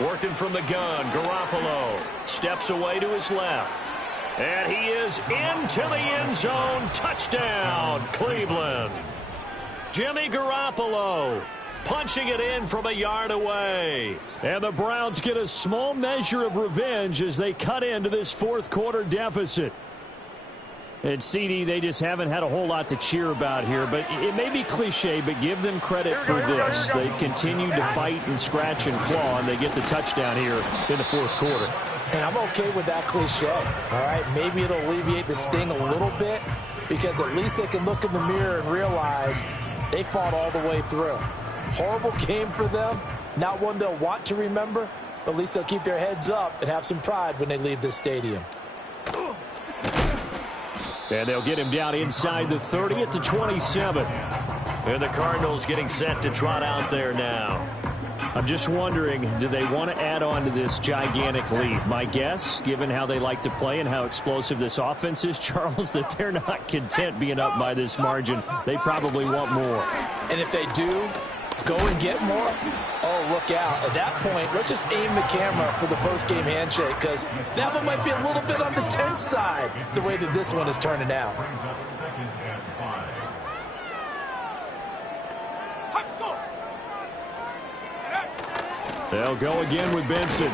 Working from the gun, Garoppolo steps away to his left. And he is into the end zone. Touchdown, Cleveland. Jimmy Garoppolo punching it in from a yard away. And the Browns get a small measure of revenge as they cut into this 4th quarter deficit. And CD, they just haven't had a whole lot to cheer about here, but it may be cliche, but give them credit for this. They've continued to fight and scratch and claw, and they get the touchdown here in the 4th quarter. And I'm okay with that cliche, all right? Maybe it'll alleviate the sting a little bit because at least they can look in the mirror and realize they fought all the way through. Horrible game for them, not one they'll want to remember, but at least they'll keep their heads up and have some pride when they leave this stadium. And they'll get him down inside the 30 at the 27. And the Cardinals getting set to trot out there now. I'm just wondering, do they want to add on to this gigantic lead? My guess, given how they like to play and how explosive this offense is, Charles, that they're not content being up by this margin. They probably want more. And if they do go and get more, oh, look out. At that point, let's just aim the camera for the post-game handshake because that one might be a little bit on the tense side the way that this one is turning out. They'll go again with Benson.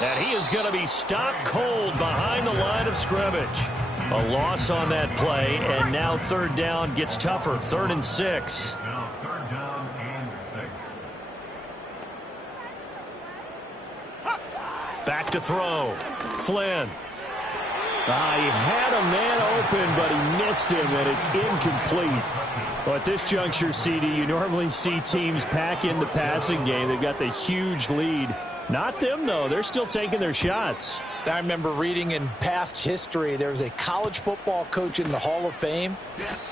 And he is going to be stopped cold behind the line of scrimmage. A loss on that play, and now 3rd down gets tougher. 3rd and 6. Now 3rd down and 6. Back to throw. Flynn. He had a man open, but he missed him, and it's incomplete. Well, at this juncture, CD, you normally see teams pack in the passing game. They've got the huge lead. Not them, though. They're still taking their shots. I remember reading in past history, there was a college football coach in the Hall of Fame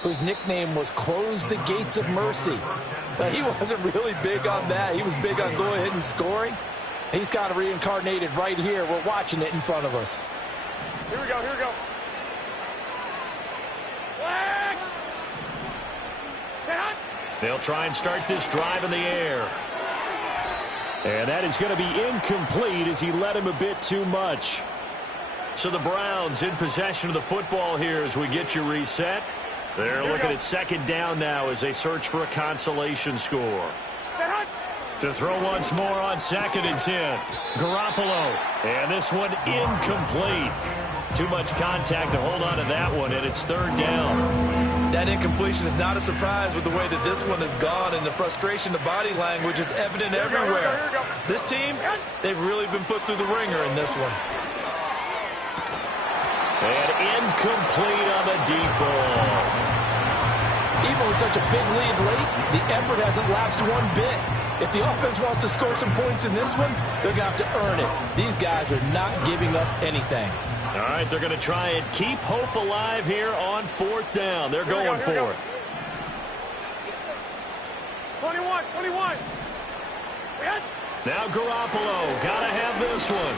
whose nickname was Close the Gates of Mercy. But he wasn't really big on that. He was big on going ahead and scoring. He's kind of reincarnated right here. We're watching it in front of us. Here we go. They'll try and start this drive in the air. And that is going to be incomplete as he led him a bit too much. So the Browns in possession of the football here as we get you reset. They're looking at 2nd down now as they search for a consolation score. To throw once more on 2nd and 10. Garoppolo. And this one incomplete. Too much contact to hold on to that one, and it's 3rd down. That incompletion is not a surprise with the way that this one has gone, and the frustration, the body language is evident everywhere. This team, they've really been put through the ringer in this one. And incomplete on the deep ball. Even with such a big lead late, the effort hasn't lapsed one bit. If the offense wants to score some points in this one, they're going to have to earn it. These guys are not giving up anything. All right, they're going to try and keep hope alive here on 4th down. They're going for it. 21, 21. Now Garoppolo, gotta have this one.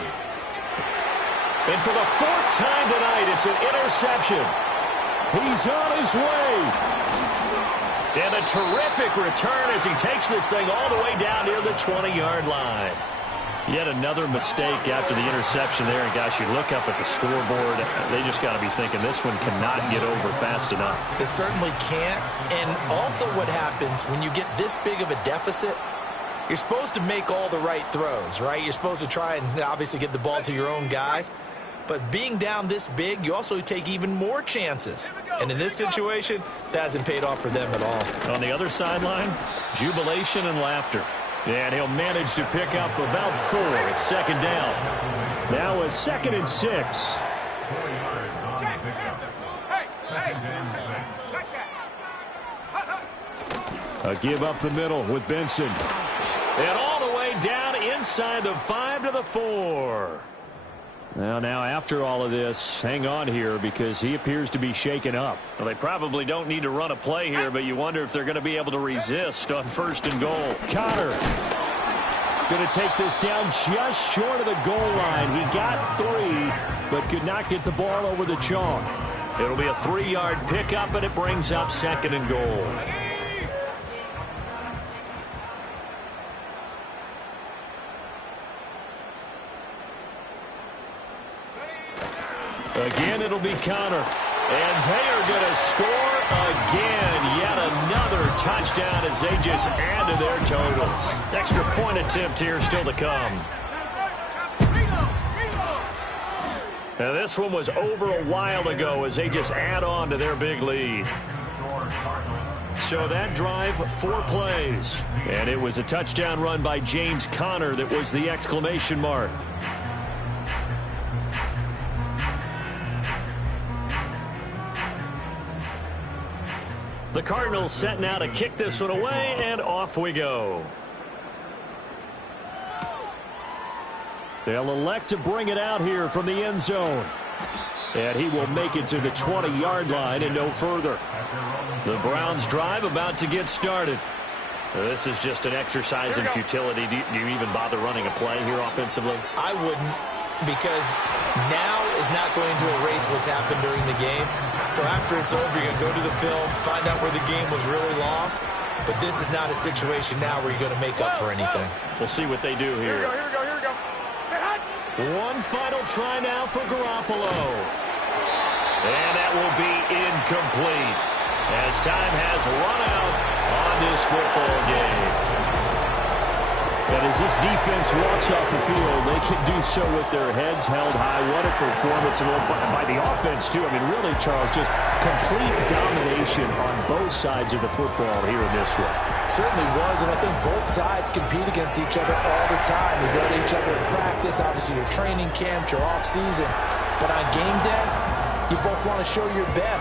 And for the fourth time tonight, it's an interception. He's on his way. And a terrific return as he takes this thing all the way down near the 20-yard line. Yet another mistake after the interception there. And, gosh, you look up at the scoreboard, they just got to be thinking this one cannot get over fast enough. It certainly can't. And also what happens when you get this big of a deficit, you're supposed to make all the right throws, right? You're supposed to try and obviously get the ball to your own guys. But being down this big, you also take even more chances. And in this situation, that hasn't paid off for them at all. On the other sideline, jubilation and laughter. And he'll manage to pick up about 4. It's second down. Now a 2nd and 6. 4 yards on the pickup. Second and 6. A give up the middle with Benson. And all the way down inside the 5 to the 4. Now after all of this, hang on here because he appears to be shaken up. Well, they probably don't need to run a play here, but you wonder if they're going to be able to resist on 1st and goal. Connor going to take this down just short of the goal line. He got 3, but could not get the ball over the chalk. It'll be a 3-yard pickup, and it brings up 2nd and goal. Again, it'll be Connor. And they are going to score again. Yet another touchdown as they just add to their totals. Extra point attempt here still to come. Now this one was over a while ago as they just add on to their big lead. So that drive, 4 plays. And it was a touchdown run by James Conner that was the exclamation mark. The Cardinals set now to kick this one away, and off we go. They'll elect to bring it out here from the end zone. And he will make it to the 20-yard line and no further. The Browns drive about to get started. This is just an exercise in futility. Do you even bother running a play here offensively? I wouldn't, because now is not going to erase what's happened during the game. So after it's over, you're going to go to the film, find out where the game was really lost. But this is not a situation now where you're going to make up for anything. We'll see what they do here. Here we go, here we go. One final try now for Garoppolo. And that will be incomplete as time has run out on this football game. And as this defense walks off the field, they can do so with their heads held high. What a performance by the offense, too. I mean, really, Charles, just complete domination on both sides of the football here in this one. Certainly was, and I think both sides compete against each other all the time. They go to each other in practice, obviously your training camps, your off-season. But on game day, you both want to show your best.